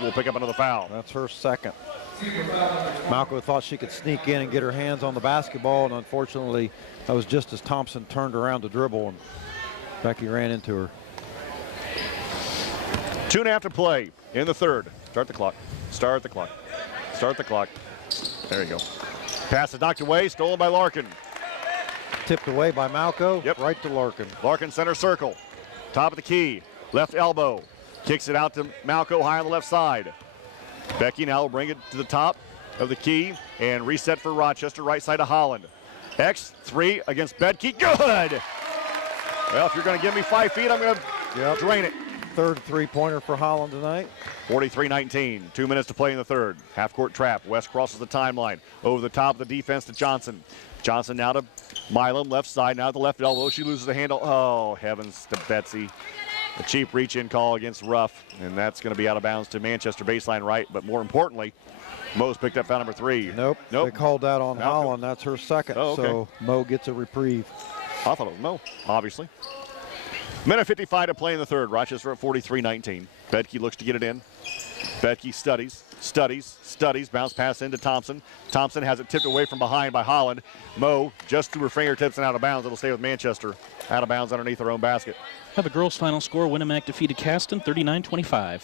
will pick up another foul. That's her 2nd. Malco thought she could sneak in and get her hands on the basketball, and unfortunately That was just as Thompson turned around to dribble and Becky ran into her. 2.5 to play in the third. Start the clock. Start the clock. Start the clock. There you go. Pass is knocked away, stolen by Larkin. Tipped away by Malco. Yep. Right to Larkin. Larkin center circle. Top of the key. Left elbow. Kicks it out to Malco high on the left side. Becky now will bring it to the top of the key and reset for Rochester. Right side to Holland. X3 against Bedke. Good! Well, if you're going to give me 5 feet, I'm going to drain it. Third three-pointer for Holland tonight. 43-19. 2 minutes to play in the third. Half-court trap. West crosses the timeline. Over the top of the defense to Johnson. Johnson now to Milam, left side. Now at the left elbow. She loses the handle. Oh, heavens to Betsy. A cheap reach-in call against Ruff, and that's going to be out of bounds to Manchester baseline right. But more importantly, Mo's picked up foul number 3. Nope. They called that on Malco. Holland. That's her second. Oh, okay. So Mo gets a reprieve. I thought it was Mo, obviously. Minute 55 to play in the third. Rochester at 43-19. Bedke looks to get it in. Bedke studies. Bounce pass into Thompson. Thompson has it tipped away from behind by Holland. Mo just through her fingertips and out of bounds. It'll stay with Manchester. Out of bounds underneath her own basket. Have a girls' final score. Winnemac defeated Caston 39-25.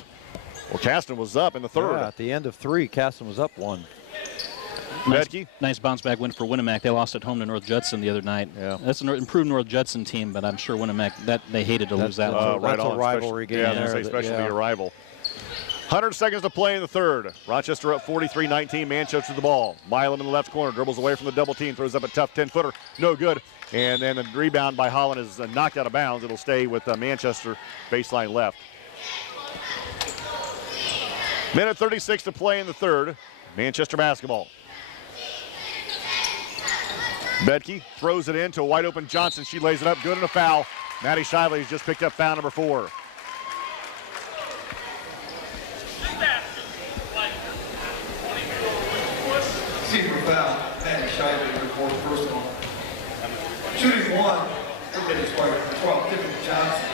Well, Caston was up in the third. Yeah, at the end of 3, Caston was up 1. Nice bounce back win for Winnemac. They lost at home to North Judson the other night. Yeah. That's an improved North Judson team, but I'm sure Winnemac, they hated to lose that one. Right that's on. a rivalry game. Yeah, especially a rival. 100 seconds to play in the third. Rochester up 43-19. Manchester the ball. Milam in the left corner. Dribbles away from the double team. Throws up a tough 10-footer. No good. And then the rebound by Holland is knocked out of bounds. It'll stay with Manchester baseline left. Minute 36 to play in the third. Manchester basketball. Bedke throws it in to a wide open Johnson. She lays it up good and a foul. Maddie Shively has just picked up foul number 4. Receiver foul, Maddie Shively records personal. Shooting 1, everybody's right, 12, Tiffany Johnson.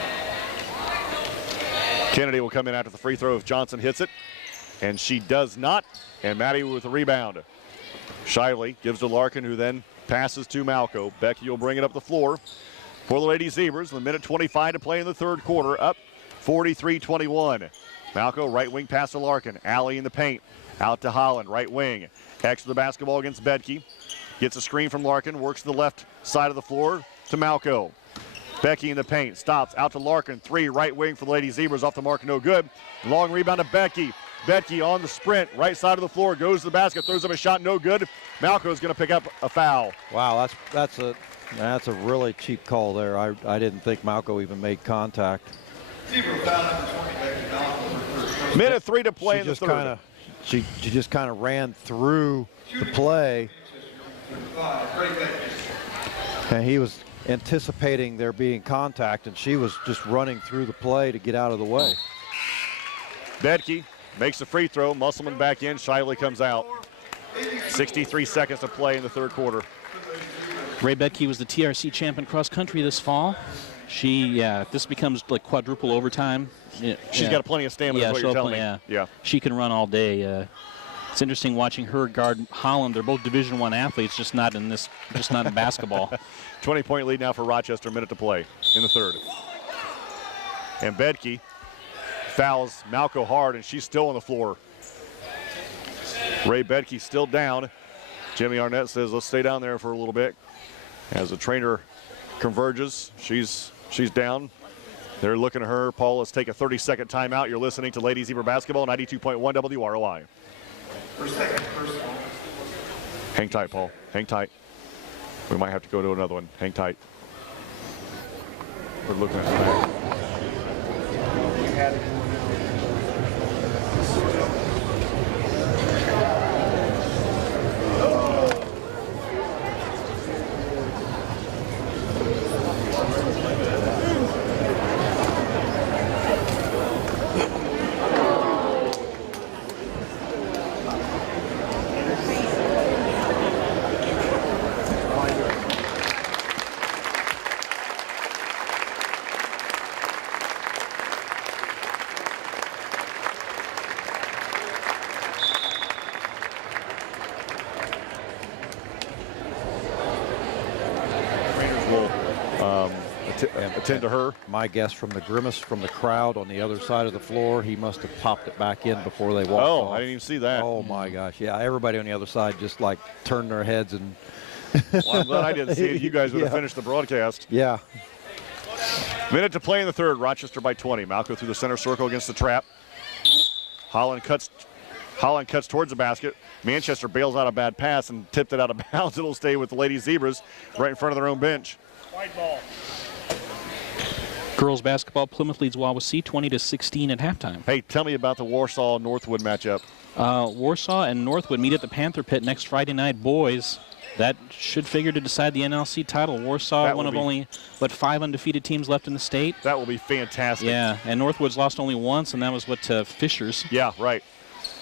Kennedy will come in after the free throw if Johnson hits it. And she does not. And Maddie with a rebound. Shively gives to Larkin, who then passes to Malco. Becky will bring it up the floor for the Lady Zebras. The minute 25 to play in the third quarter, up 43-21. Malco, right wing pass to Larkin. Alley in the paint. Out to Holland, right wing. X to the basketball against Bedke. Gets a screen from Larkin, works to the left side of the floor to Malco. Becky in the paint, stops, out to Larkin. 3, right wing for the Lady Zebras, off the mark, no good. Long rebound to Becky. Becky on the sprint, right side of the floor, goes to the basket, throws up a shot, no good. Malco is going to pick up a foul. Wow, that's a really cheap call there. I didn't think Malco even made contact. Minute 3 to play in the third. She just kind of ran through the play. And he was anticipating there being contact, and she was just running through the play to get out of the way. Bedke makes the free throw. Musselman back in. Shively comes out. 63 seconds to play in the third quarter. Ray Bedke was the TRC champion cross country this fall. If this becomes like quadruple overtime. She's got plenty of stamina, is what you're telling me. Yeah. She can run all day. It's interesting watching her guard Holland. They're both Division I athletes, just not in basketball. 20-point lead now for Rochester. A minute to play in the third. And Bedke fouls Malco hard, and she's still on the floor. Ray Bedke still down. Jimmy Arnett says, let's stay down there for a little bit. As the trainer converges, she's down. They're looking at her. Paul, let's take a 30-second timeout. You're listening to Lady Zebra Basketball, 92.1 WROI. Hang tight, Paul. Hang tight. We might have to go to another one. Hang tight. We're looking at that. attend to her. My guess from the grimace from the crowd on the other side of the floor, he must have popped it back in before they walked off. I didn't even see that. Oh, my gosh. Yeah, everybody on the other side just, like, turned their heads and Well, I'm glad I didn't see it. You guys would have finished the broadcast. Yeah. Minute to play in the third. Rochester by 20. Malco through the center circle against the trap. Holland cuts towards the basket. Manchester bails out a bad pass and tipped it out of bounds. It'll stay with the Lady Zebras right in front of their own bench. White ball. Girls basketball, Plymouth leads Wawasee 20-16 at halftime. Hey, tell me about the Warsaw-Northwood matchup. Warsaw and Northwood meet at the Panther Pit next Friday night. Boys, that should figure to decide the NLC title. Warsaw, one of only, 5 undefeated teams left in the state. That will be fantastic. Yeah, and Northwood's lost only once, and that was Fishers. Yeah, right.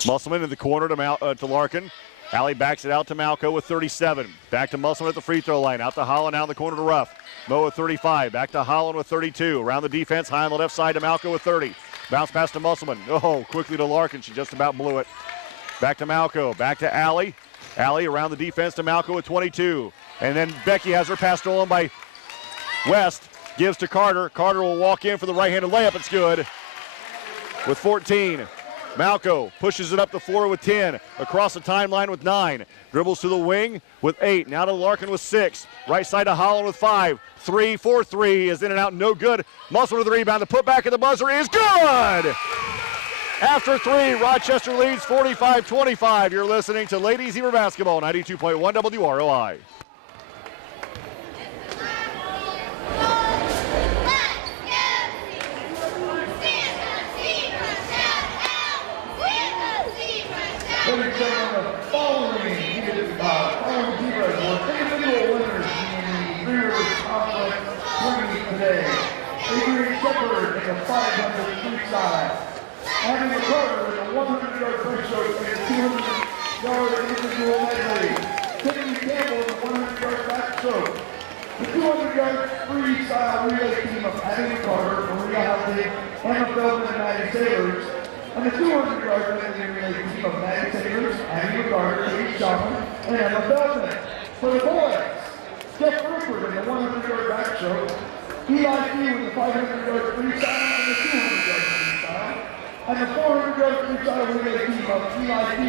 Musselman in the corner to Larkin. Allie backs it out to Malco with 37. Back to Musselman at the free throw line. Out to Holland, out in the corner to Ruff. Mo with 35. Back to Holland with 32. Around the defense, high on the left side to Malco with 30. Bounce pass to Musselman. Oh, quickly to Larkin. She just about blew it. Back to Malco. Back to Allie. Allie around the defense to Malco with 22. And then Becky has her pass stolen by West. Gives to Carter. Carter will walk in for the right-handed layup. It's good. With 14. Malco pushes it up the floor with 10. Across the timeline with 9. Dribbles to the wing with 8. Now to Larkin with 6. Right side to Holland with 5. 3 for 3 is in and out. No good. Muscle with the rebound. The putback at the buzzer is good. After 3, Rochester leads 45-25. You're listening to Ladies Zebra Basketball, 92.1 WROI. Ladies and gentlemen, the following Zebras were individual winners in the Three Rivers Conference tournament today. Adrian Shepard in the 500 freestyle. Andy McCarter in the 100-yard breaststroke and the 200-yard individual medley. Tiffany Campbell in the 100-yard backstroke. The 200-yard freestyle relay team of Andy McCarter, Maria Halsey, Emma Feldman, and Maddie Sailors. And the 200-yard relay team of Maddie Sailors, Andy McCarter, Kate Schaufman, and Emma Feldman. For the boys, Jeff Rupert in the 100-yard backstroke. Eli Q in the 500-yard freestyle and the 200-yard freestyle. And the 400-yard freestyle relay team of Eli Q,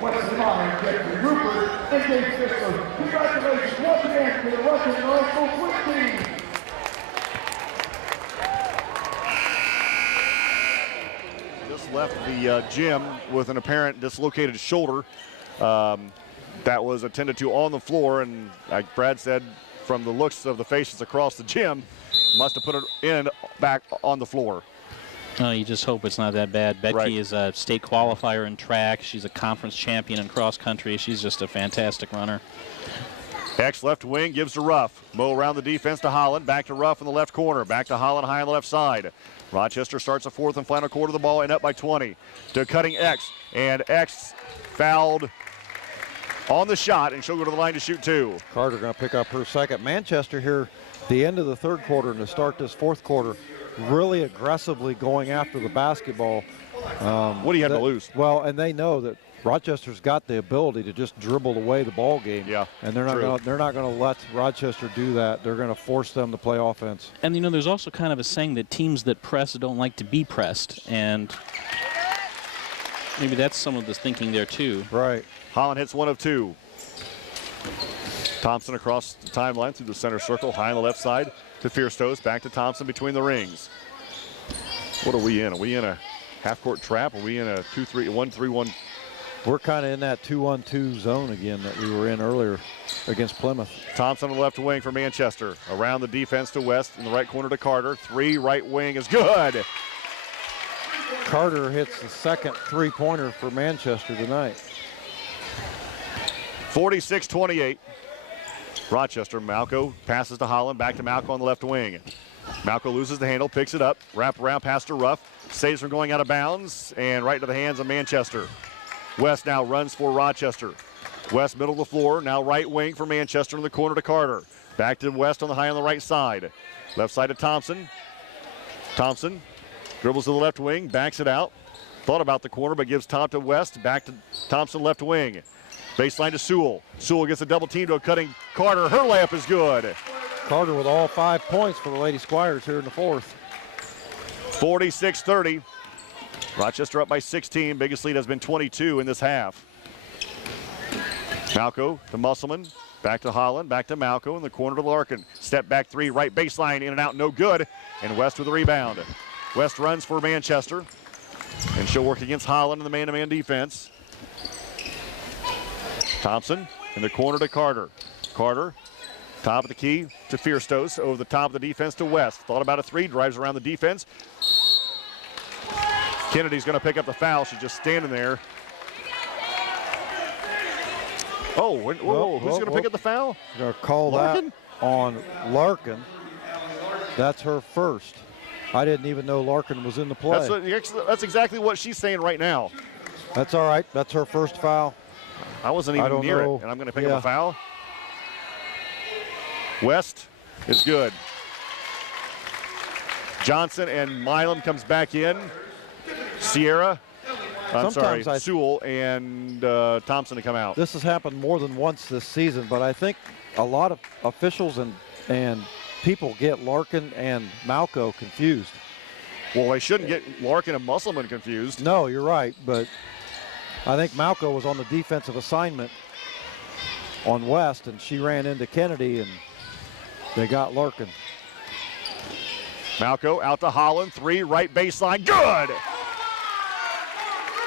Wesley Meyer, Jeffrey Rupert, and Dave Stickler. Congratulations once again to the Russian Rifle Quick Team. Just left the gym with an apparent dislocated shoulder that was attended to on the floor, and like Brad said, from the looks of the faces across the gym, must have put it back on the floor. Oh, you just hope it's not that bad. Becky is a state qualifier in track. She's a conference champion in cross country. She's just a fantastic runner. X left wing gives to Ruff. Mo around the defense to Holland. Back to Ruff in the left corner. Back to Holland high on the left side. Rochester starts the fourth and final quarter of the ball and up by 20. To cutting X. And X fouled on the shot, and she'll go to the line to shoot 2. Carter going to pick up her second. Manchester here, the end of the third quarter and to start this fourth quarter, really aggressively going after the basketball. What do you have to lose? Well, and they know that Rochester's got the ability to just dribble away the ball game. Yeah, and they're not going to let Rochester do that. They're going to force them to play offense. And you know, there's also kind of a saying that teams that press don't like to be pressed, and maybe that's some of the thinking there too. Right. Holland hits 1 of 2. Thompson across the timeline through the center circle, high on the left side to Fierstows, back to Thompson between the rings. What are we in? Are we in a half-court trap? Are we in a 2-3-1-3-1? We're kind of in that 2-on-2 zone again that we were in earlier against Plymouth. Thompson on the left wing for Manchester. Around the defense to West in the right corner to Carter. 3 right wing is good. Carter hits the second three-pointer for Manchester tonight. 46-28. Rochester. Malco passes to Holland. Back to Malco on the left wing. Malco loses the handle, picks it up. Wrap around pass to Ruff. Saves from going out of bounds and right into the hands of Manchester. West now runs for Rochester. West middle of the floor. Now right wing for Manchester in the corner to Carter. Back to West on the right side. Left side to Thompson. Thompson dribbles to the left wing, backs it out. Thought about the corner, but gives top to West. Back to Thompson left wing. Baseline to Sewell. Sewell gets a double team to a cutting Carter. Her layup is good. Carter with all 5 points for the Lady Squires here in the fourth. 46-30. Rochester up by 16. Biggest lead has been 22 in this half. Malco to Musselman. Back to Holland. Back to Malco in the corner to Larkin. Step back three. Right baseline. In and out. No good. And West with the rebound. West runs for Manchester. And she'll work against Holland in the man-to-man defense. Thompson in the corner to Carter. Carter, top of the key to Fierstos. Over the top of the defense to West. Thought about a three. Drives around the defense. Kennedy's going to pick up the foul. She's just standing there. Oh, whoa, who's going to pick up the foul? They're going to call Larkin? That on Larkin. That's her first. I didn't even know Larkin was in the play. That's exactly what she's saying right now. That's all right. That's her first foul. I wasn't even near it, and I'm going to pick up a foul. West is good. Johnson and Milam comes back in. Sierra, Sewell and Thompson to come out. This has happened more than once this season, but I think a lot of officials and people get Larkin and Malco confused. Well, they shouldn't get Larkin and Musselman confused. No, you're right, but I think Malco was on the defensive assignment on West, and she ran into Kennedy, and they got Larkin. Malco out to Holland, three, right baseline, good!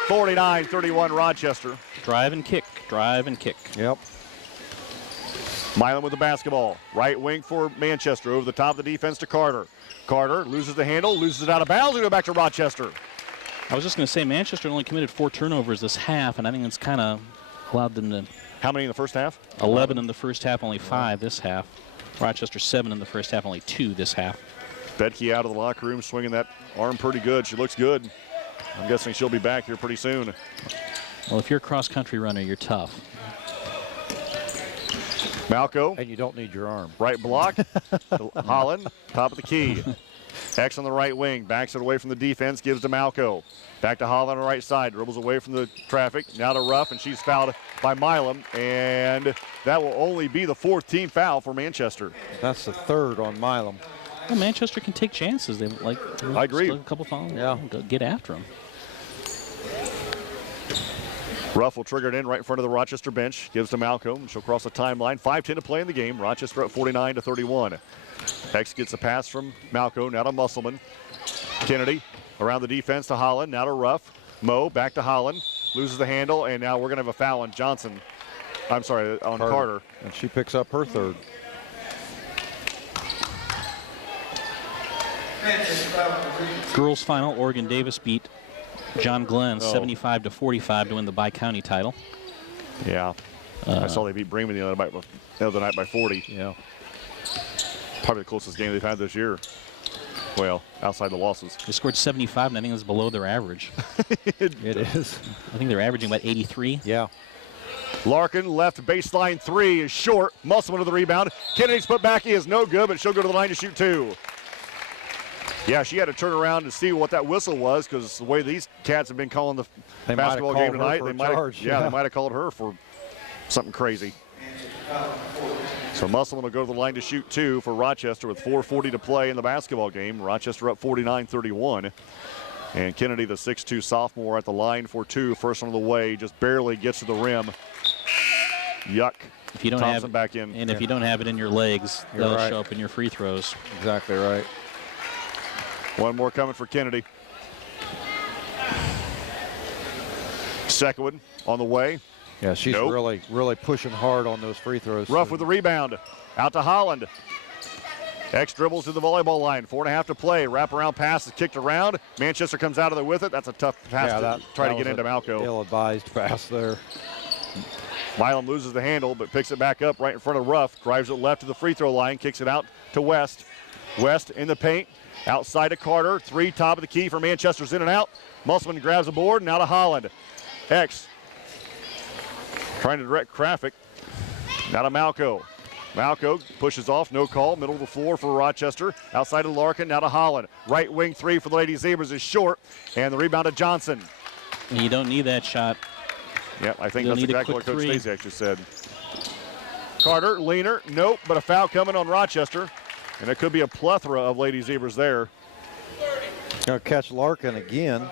49-31 Rochester. Drive and kick, drive and kick. Yep. Milam with the basketball. Right wing for Manchester. Over the top of the defense to Carter. Carter loses the handle, loses it out of bounds. We go back to Rochester. I was just going to say Manchester only committed 4 turnovers this half, and I think it's kind of allowed them to. How many in the first half? 11 in the first half, only 5 this half. Rochester 7 in the first half, only 2 this half. Bedke out of the locker room, swinging that arm pretty good. She looks good. I'm guessing she'll be back here pretty soon. Well, if you're a cross-country runner, you're tough. Malco. And you don't need your arm. Right block. Holland, top of the key. X on the right wing, backs it away from the defense, gives to Malco. Back to Holland on the right side, dribbles away from the traffic. Now to Ruff, and she's fouled by Milam. And that will only be the 4th team foul for Manchester. That's the 3rd on Milam. Well, Manchester can take chances. They like. I agree. A couple fouls. Yeah. Get after them. Ruff will trigger it in right in front of the Rochester bench. Gives to Malcolm. She'll cross the timeline. 5:10 to play in the game. Rochester up 49-31. X gets a pass from Malco. Now to Musselman. Kennedy around the defense to Holland. Now to Ruff. Moe back to Holland. Loses the handle, and now we're going to have a foul on Johnson. I'm sorry, on Carter. And she picks up her 3rd. Girls final, Oregon Davis beat John Glenn 75-45 to win the bi-county title. Yeah. I saw they beat Bremen the other night by 40. Yeah. Probably the closest game they've had this year. Well, outside the losses. They scored 75, and I think it's below their average. It is. I think they're averaging about 83. Yeah. Larkin left baseline 3 is short. Musselman to the rebound. Kennedy's put back is no good, but she'll go to the line to shoot 2. Yeah, she had to turn around to see what that whistle was, because the way these cats have been calling the basketball game tonight, they might have called her for something crazy. So Musselman will go to the line to shoot 2 for Rochester with 4:40 to play in the basketball game. Rochester up 49-31. And Kennedy, the 6'2 sophomore, at the line for 2. First one of the way, just barely gets to the rim. Yuck. If you don't Thompson have back in. And if you don't have it in your legs, they'll show up in your free throws. Exactly right. One more coming for Kennedy. Second one on the way. Yeah, she's really pushing hard on those free throws. Ruff with the rebound. Out to Holland. X dribbles to the volleyball line. 4.5 to play. Wraparound pass is kicked around. Manchester comes out of there with it. That's a tough pass to try to get into Malco. Ill-advised pass there. Milam loses the handle, but picks it back up right in front of Ruff. Drives it left to the free throw line. Kicks it out to West. West in the paint. Outside to Carter. 3, top of the key for Manchester's in and out. Musselman grabs the board. Now to Holland. X trying to direct traffic. Now to Malco. Malco pushes off, no call. Middle of the floor for Rochester. Outside to Larkin, now to Holland. Right wing 3 for the Lady Zebras is short. And the rebound to Johnson. And you don't need that shot. Yeah, I think that's exactly what Coach Stacey actually said. Carter, leaner, nope, but a foul coming on Rochester. And it could be a plethora of Lady Zebras there. Going to catch Larkin again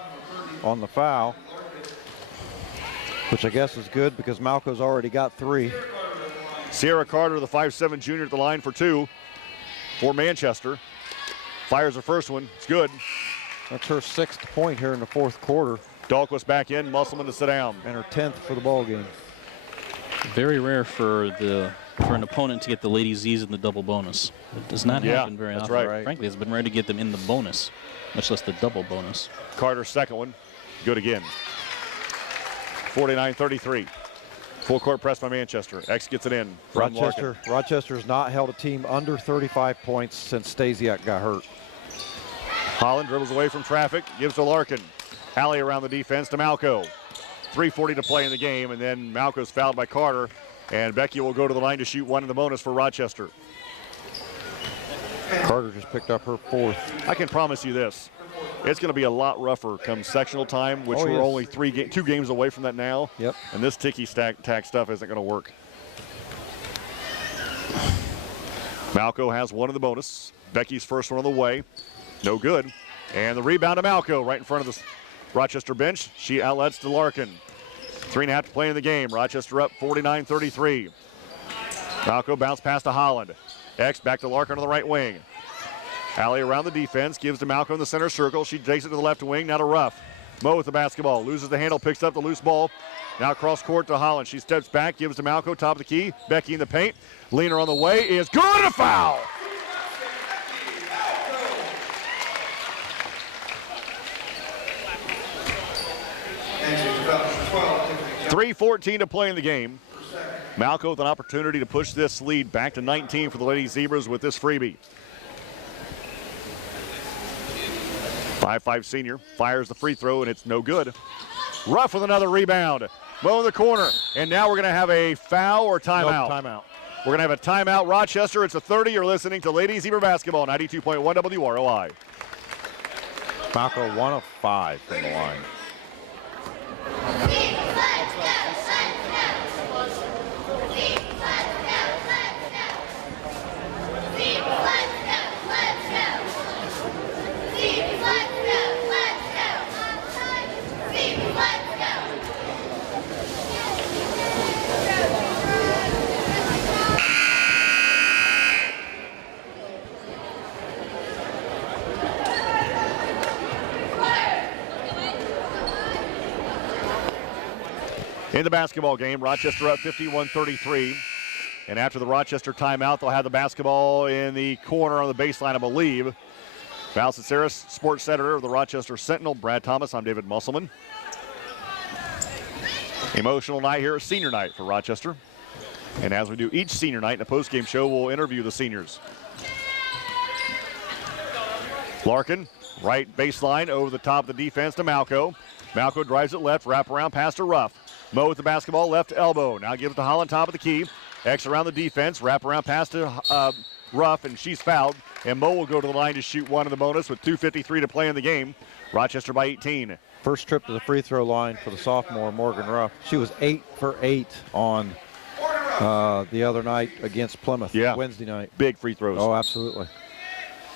on the foul, which I guess is good because Malco's already got 3. Sierra Carter, the 5'7" junior at the line for 2 for Manchester. Fires the first one, it's good. That's her 6th point here in the 4th quarter. Dahlquist back in, Musselman to sit down. And her 10th for the ball game. Very rare for an opponent to get the Lady Z's in the double bonus. It does not happen very often. Right. Frankly, it's been rare to get them in the bonus, much less the double bonus. Carter's second one, good again. 49-33. Full court press by Manchester. X gets it in. Rochester's not held a team under 35 points since Stasiak got hurt. Holland dribbles away from traffic, gives to Larkin. Hallie around the defense to Malco. 3:40 to play in the game, and then Malco's fouled by Carter, and Becky will go to the line to shoot 1 in the bonus for Rochester. Carter just picked up her 4th. I can promise you this. It's going to be a lot rougher come sectional time, which we're only 2 games away from that now. Yep. And this ticky-tack stuff isn't going to work. Malco has 1 in the bonus. Becky's first one on the way. No good. And the rebound to Malco right in front of the Rochester bench. She outlets to Larkin. 3.5 to play in the game. Rochester up 49-33. Malco bounce pass to Holland. X back to Larkin on the right wing. Allie around the defense, gives to Malco in the center circle. She takes it to the left wing, now to Ruff. Mo with the basketball, loses the handle, picks up the loose ball. Now cross court to Holland. She steps back, gives to Malco, top of the key. Becky in the paint. Leaner on the way is good, and a foul. .3:14 to play in the game. Malco with an opportunity to push this lead back to 19 for the Lady Zebras with this freebie. 5'5" senior fires the free throw, and it's no good. Ruff with another rebound. Mo in the corner, and now we're going to have a foul or timeout. Nope, timeout. We're going to have a timeout. Rochester, it's a 30. You're listening to Lady Zebra Basketball, 92.1 WROI. Malco 1 of 5 from the line. In the basketball game, Rochester up 51-33. And after the Rochester timeout, they'll have the basketball in the corner on the baseline, I believe. Val Ciceris, sports editor of the Rochester Sentinel. Brad Thomas, I'm David Musselman. Emotional night here, senior night for Rochester. And as we do each senior night in a postgame show, we'll interview the seniors. Larkin, right baseline, over the top of the defense to Malco. Malco drives it left, wrap around pass to Ruff. Mo with the basketball, left elbow. Now gives it to Holland, top of the key. X around the defense, wrap around pass to Ruff, and she's fouled. And Mo will go to the line to shoot 1 in the bonus with 2:53 to play in the game. Rochester by 18. First trip to the free throw line for the sophomore, Morgan Ruff. She was 8 for 8 on the other night against Plymouth, Wednesday night. Big free throws. Oh, absolutely.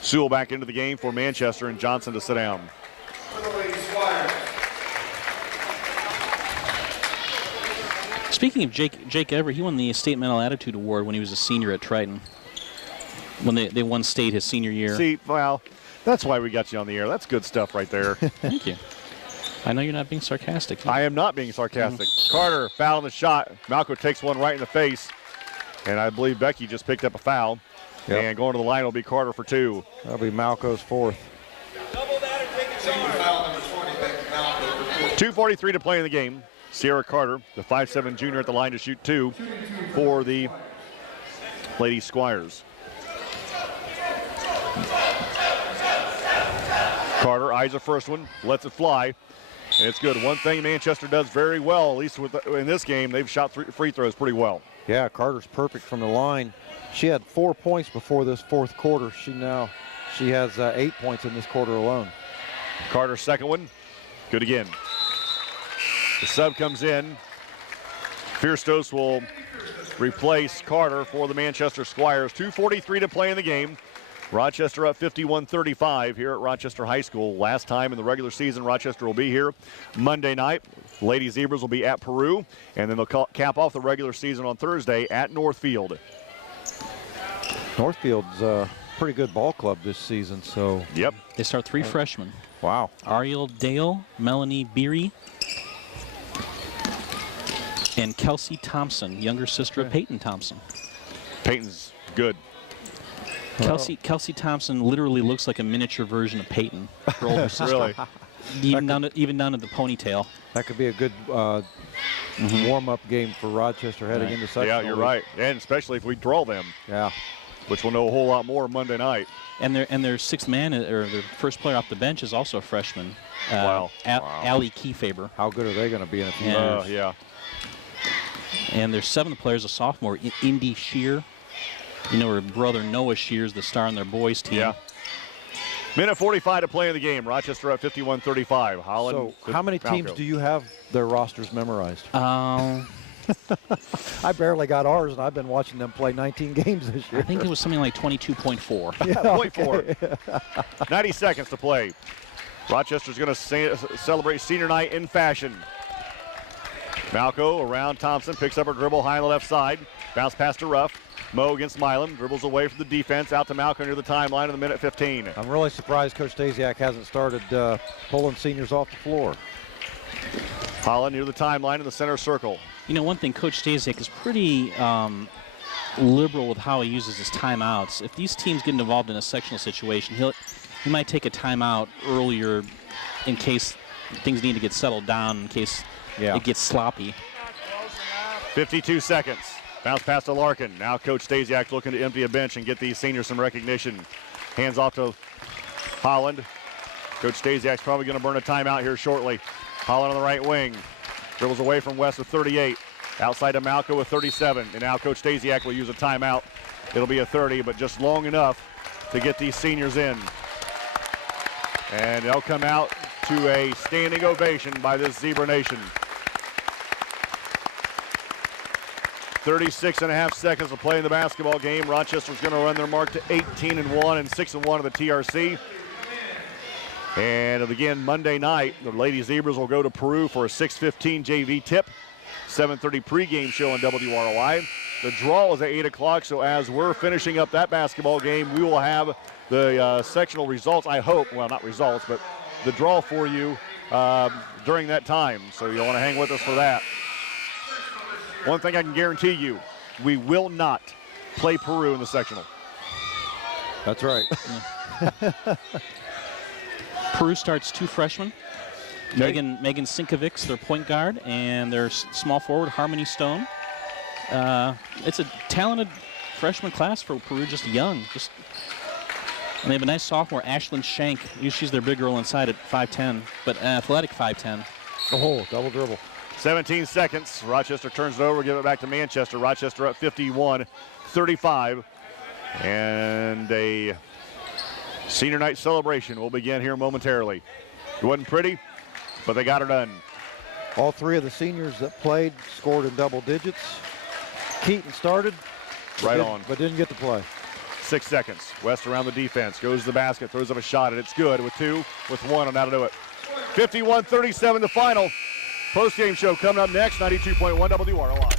Sewell back into the game for Manchester, and Johnson to sit down. Speaking of Jake Everett, he won the State Mental Attitude Award when he was a senior at Triton. When they won state his senior year. See, well, that's why we got you on the air. That's good stuff right there. Thank you. I know you're not being sarcastic. I am not being sarcastic. Carter fouling the shot. Malco takes one right in the face. And I believe Becky just picked up a foul. Yep. And going to the line will be Carter for 2. That'll be Malco's 4th. 2:43 to play in the game. Sierra Carter, the 5'7" junior at the line to shoot 2 for the Lady Squires. Carter eyes the first one, lets it fly, and it's good. One thing Manchester does very well, at least in this game, they've shot 3 free throws pretty well. Yeah, Carter's perfect from the line. She had 4 points before this 4th quarter. She has 8 points in this quarter alone. Carter's second one, good again. The sub comes in. Fierstos will replace Carter for the Manchester Squires. 2:43 to play in the game. Rochester up 51-35 here at Rochester High School. Last time in the regular season, Rochester will be here Monday night. Lady Zebras will be at Peru, and then they'll cap off the regular season on Thursday at Northfield. Northfield's a pretty good ball club this season, so. Yep. They start 3 freshmen. Wow. Ariel Dale, Melanie Beery, and Kelsey Thompson, younger sister of Peyton Thompson. Peyton's good. Kelsey Thompson literally looks like a miniature version of Peyton, her older sister. Really? Even down to the ponytail. That could be a good warm-up game for Rochester heading into sectional. Yeah, you're right. And especially if we draw them. Yeah. Which we'll know a whole lot more Monday night. And their sixth man, or their first player off the bench, is also a freshman. Wow. Allie Kiefaber. How good are they going to be in a few years? Yeah. And their 7th player is a sophomore, Indy Shear. You know her brother Noah Shear's the star on their boys team. Yeah. Minute 45 to play in the game. Rochester at 51-35. Holland. So how many teams do you have their rosters memorized? I barely got ours, and I've been watching them play 19 games this year. think it was something like 22.4. Yeah, .4. 90 seconds to play. Rochester's going to celebrate senior night in fashion. Malco around Thompson, picks up her dribble high on the left side. Bounce pass to Ruff. Mo against Milam, dribbles away from the defense, out to Malco near the timeline in the minute 15. I'm really surprised Coach Stasiak hasn't started pulling seniors off the floor. Holland near the timeline in the center circle. You know, one thing, Coach Stasiak is pretty liberal with how he uses his timeouts. If these teams get involved in a sectional situation, he might take a timeout earlier in case things need to get settled down, in case it gets sloppy. 52 seconds. Bounce pass to Larkin. Now Coach Stasiak looking to empty a bench and get these seniors some recognition. Hands off to Holland. Coach Stasiak's probably going to burn a timeout here shortly. Holland on the right wing. Dribbles away from West with 38. Outside to Malco with 37. And now Coach Stasiak will use a timeout. It'll be a 30, but just long enough to get these seniors in. And they'll come out to a standing ovation by this Zebra Nation. 36.5 seconds to play in the basketball game. Rochester's going to run their mark to 18-1 and 6-1 of the TRC. And again, Monday night, the Lady Zebras will go to Peru for a 6:15 JV tip. 7:30 pregame show on WROI. The draw is at 8 o'clock, so as we're finishing up that basketball game, we will have the sectional results, I hope. Well, not results, but the draw for you during that time. So you'll want to hang with us for that. One thing I can guarantee you, we will not play Peru in the sectional. That's right. Peru starts 2 freshmen. Megan Sinkovic's their point guard, and their small forward, Harmony Stone. It's a talented freshman class for Peru, just young. And they have a nice sophomore, Ashlyn Shank. She's their big girl inside at 5'10", but an athletic 5'10". Oh, double dribble. 17 seconds. Rochester turns it over, give it back to Manchester. Rochester up 51-35. And a senior night celebration will begin here momentarily. It wasn't pretty, but they got her done. All 3 of the seniors that played scored in double digits. Keaton started. But didn't get to play. 6 seconds. West around the defense. Goes to the basket, throws up a shot, and it's good with 2, with 1 on how to do it. 51-37 the final. Post-game show coming up next, 92.1 WROI.